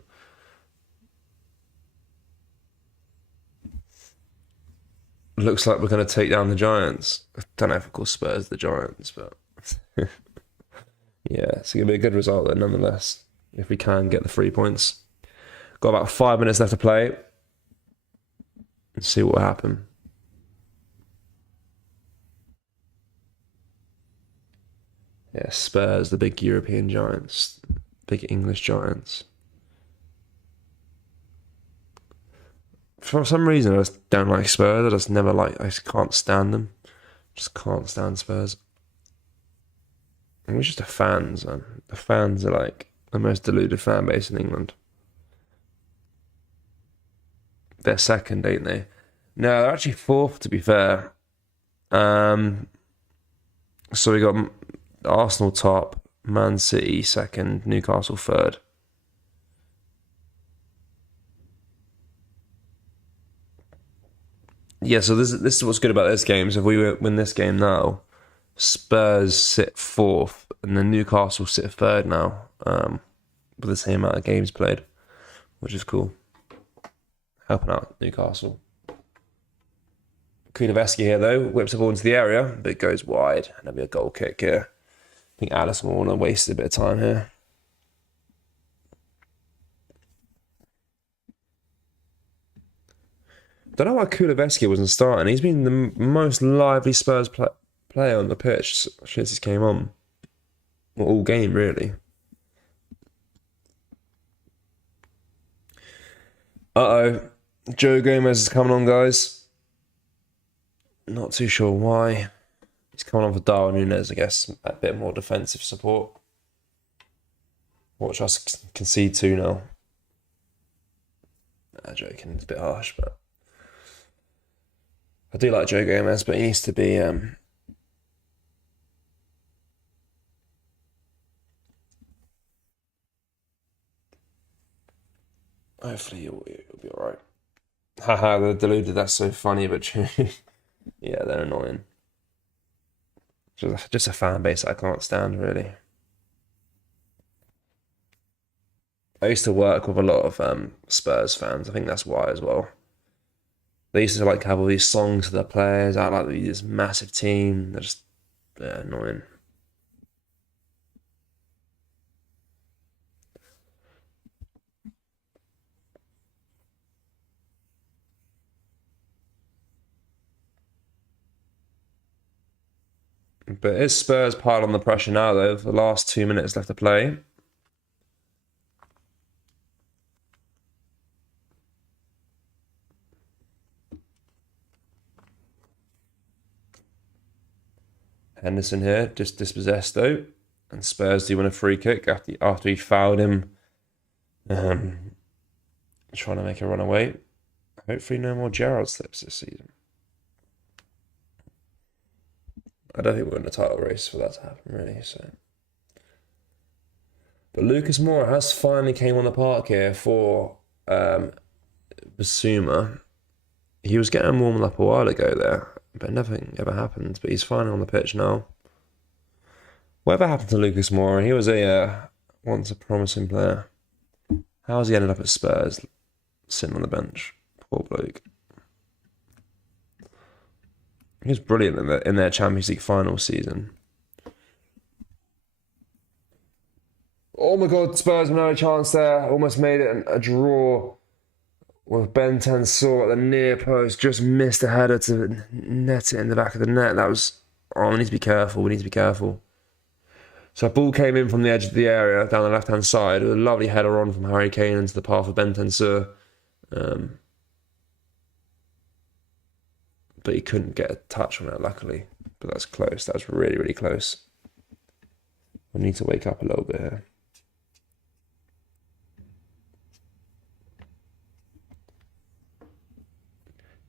Looks like we're going to take down the Giants. I don't know if we call Spurs the Giants, but yeah, it's going to be a good result then, nonetheless, if we can get the 3 points. Got about 5 minutes left to play. And see what will happen. Yeah, Spurs, the big European giants, big English giants. For some reason, I just don't like Spurs. I just can't stand them. Just can't stand Spurs. And it's just the fans, man. The fans are like the most deluded fan base in England. They're second, ain't they? No, they're actually fourth, to be fair. So we got Arsenal top, Man City second, Newcastle third. Yeah, so this is what's good about this game. So if we win this game now, Spurs sit fourth, and then Newcastle sit third now, with the same amount of games played, which is cool. Helping out Newcastle. Kunoveski here, though, whips the ball into the area, but it goes wide, and there'll be a goal kick here. I think Alisson will want to waste a bit of time here. don't know why Kulusevski wasn't starting. He's been the most lively Spurs player on the pitch since he came on. Well, all game, really. Uh-oh. Joe Gomez is coming on, guys. Not too sure why. He's coming on for Darwin Núñez, I guess. A bit more defensive support. Watch us concede 2 now. Joking, it's a bit harsh, but I do like Joe Gomez, but he needs to be hopefully he'll be alright. Haha, they're deluded, that's so funny, but true. Yeah, they're annoying. Just a fan base I can't stand, really. I used to work with a lot of Spurs fans. I think that's why as well. They used to like have all these songs to their players, act like this massive team. They're annoying. But is Spurs pile on the pressure now, though? The last 2 minutes left to play. Henderson here, just dispossessed though. And Spurs do win a free kick after he fouled him. Trying to make a run away. Hopefully no more Gerrard slips this season. I don't think we're in a title race for that to happen, really. So, but Lucas Moura has finally came on the park here for Basuma. He was getting warmed up a while ago there, but nothing ever happened. But he's finally on the pitch now. Whatever happened to Lucas Moura? He was once a promising player. How's he ended up at Spurs, sitting on the bench? Poor bloke. He was brilliant in their Champions League final season. Oh my God, Spurs with no chance there. Almost made it a draw with Ben Tensor at the near post. Just missed a header to net it in the back of the net. That was... Oh, we need to be careful. We need to be careful. So a ball came in from the edge of the area down the left-hand side. With a lovely header on from Harry Kane into the path of Ben Tensor. But he couldn't get a touch on it, luckily. But that's close. That was really, really close. We need to wake up a little bit here.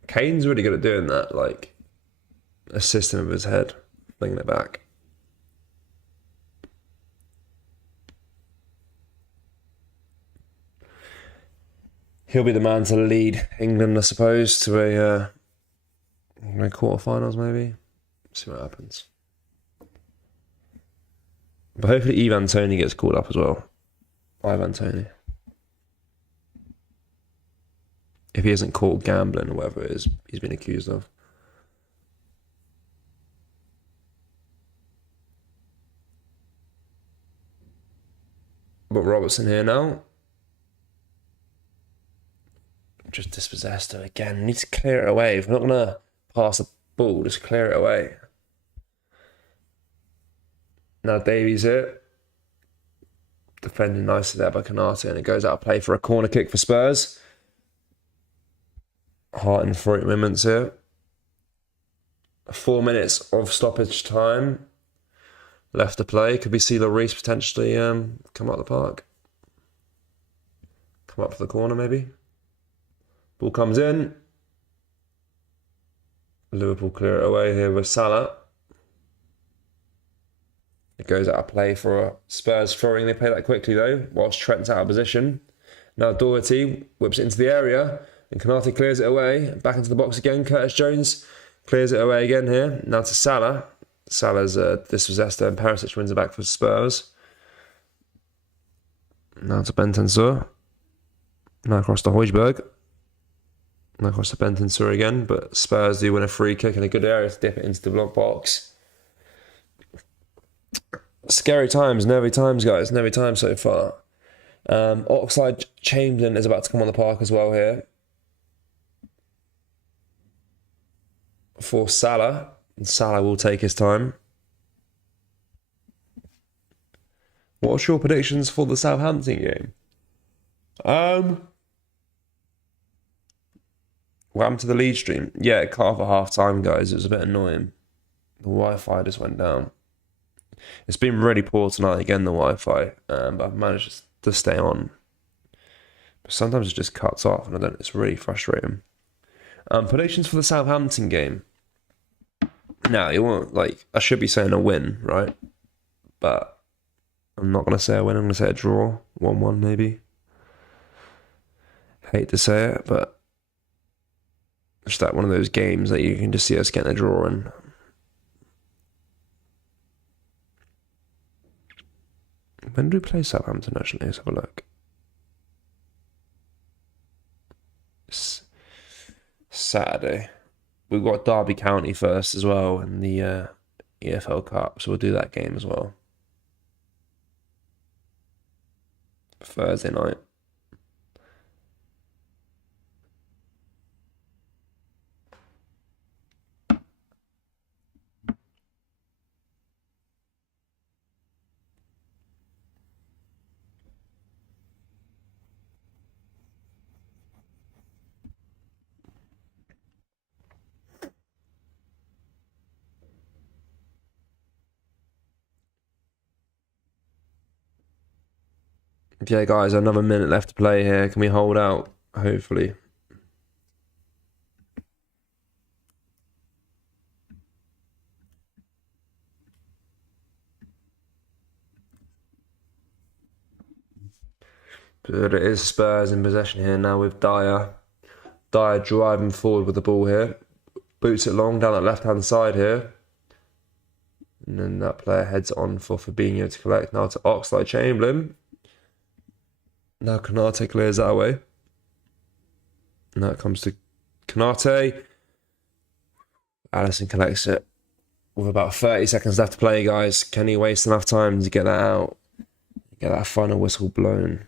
Kane's really good at doing that, like assisting with his head, flinging it back. He'll be the man to lead England, I suppose, to a quarterfinals, maybe. See what happens. But hopefully Ivan Toney gets called up as well. Ivan Toney. If he isn't caught gambling or whatever it is he's been accused of. But Robertson here now. Just dispossessed her again. Need to clear it away. If we're not going to pass the ball, just clear it away. Now Davies here. Defending nicely there by Konate, and it goes out of play for a corner kick for Spurs. Heart and throat moments here. 4 minutes of stoppage time left to play. Could we see Lloris potentially come up the park? Come up for the corner, maybe? Ball comes in. Liverpool clear it away here with Salah. It goes out of play for a Spurs throwing. They play that quickly though, whilst Trent's out of position. Now Doherty whips it into the area, and Konate clears it away. Back into the box again. Curtis Jones clears it away again here. Now to Salah. Salah's dispossessed and Perisic wins it back for Spurs. Now to Bentancur. Now across to Højbjerg. Now across to Bentancur again, but Spurs do win a free kick in a good area to dip it into the block box. Scary times, nervy times, guys. Nervy times so far. Oxlade-Chamberlain is about to come on the park as well here. for Salah. And Salah will take his time. What's your predictions for the Southampton game? What happened to the lead stream? Yeah, it cut off at half time, guys. It was a bit annoying. The Wi-Fi just went down. It's been really poor tonight again, the Wi-Fi, but I've managed to stay on. But sometimes it just cuts off, and it's really frustrating. Predictions for the Southampton game. Now, you want, I should be saying a win, right? But I'm not going to say a win. I'm going to say a draw. 1-1 maybe. Hate to say it, but it's that one of those games that you can just see us getting a draw in. When do we play Southampton, actually? Let's have a look. Saturday. We've got Derby County first as well in the EFL Cup, so we'll do that game as well. Thursday night. Yeah, guys, another minute left to play here. Can we hold out? Hopefully. But it is Spurs in possession here now with Dyer. Dyer driving forward with the ball here. Boots it long down that left-hand side here. And then that player heads on for Fabinho to collect. Now to Oxlade-Chamberlain. Now Konate clears that away. Now it comes to Konate. Alisson collects it with about 30 seconds left to play, guys. Can he waste enough time to get that out? Get that final whistle blown.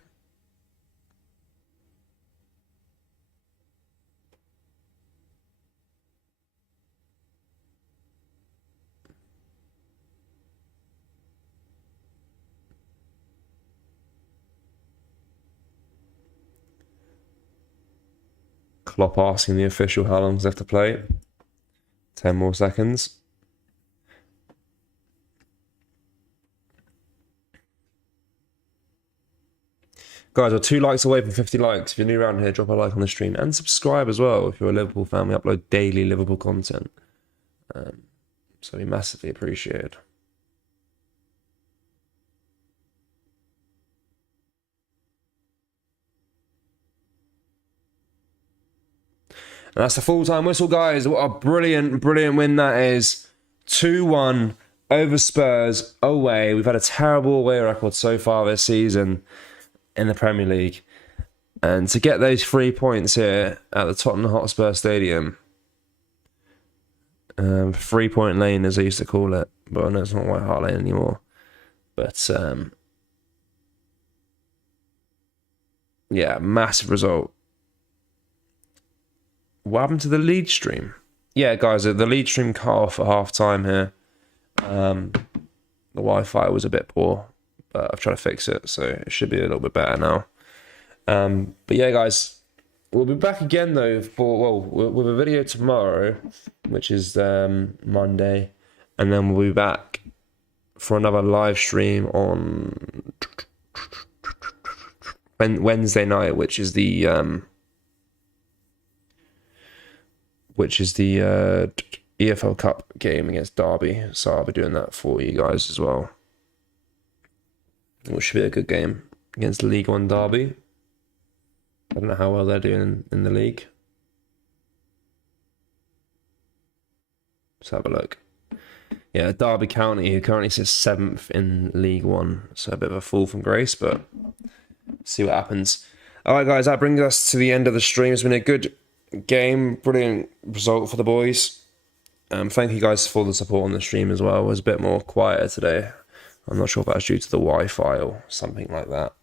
Klopp asking the official how long's left to play. 10 more seconds. Guys, we're 2 likes away from 50 likes. If you're new around here, drop a like on the stream and subscribe as well. If you're a Liverpool fan, we upload daily Liverpool content. So we massively appreciate. And that's the full-time whistle, guys. What a brilliant, brilliant win that is. 2-1 over Spurs away. We've had a terrible away record so far this season in the Premier League. And to get those 3 points here at the Tottenham Hotspur Stadium, 3-point lane as I used to call it, but I know it's not White Hart Lane anymore. But yeah, massive result. What happened to the lead stream? Yeah, guys, the lead stream cut off at half time here. The Wi-Fi was a bit poor, but I've tried to fix it, so it should be a little bit better now. But yeah, guys, we'll be back again though with a video tomorrow, which is Monday, and then we'll be back for another live stream on Wednesday night, which is the EFL Cup game against Derby. So I'll be doing that for you guys as well, which should be a good game against League One Derby. I don't know how well they're doing in the league. Let's have a look. Yeah, Derby County, who currently sits 7th in League One. So a bit of a fall from grace, but see what happens. All right, guys, that brings us to the end of the stream. It's been a good game, brilliant result for the boys. Thank you guys for the support on the stream as well. It was a bit more quieter today. I'm not sure if that's due to the Wi-Fi or something like that.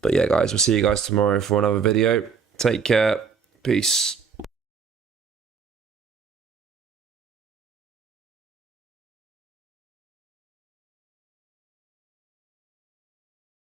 But yeah, guys, we'll see you guys tomorrow for another video. Take care. Peace.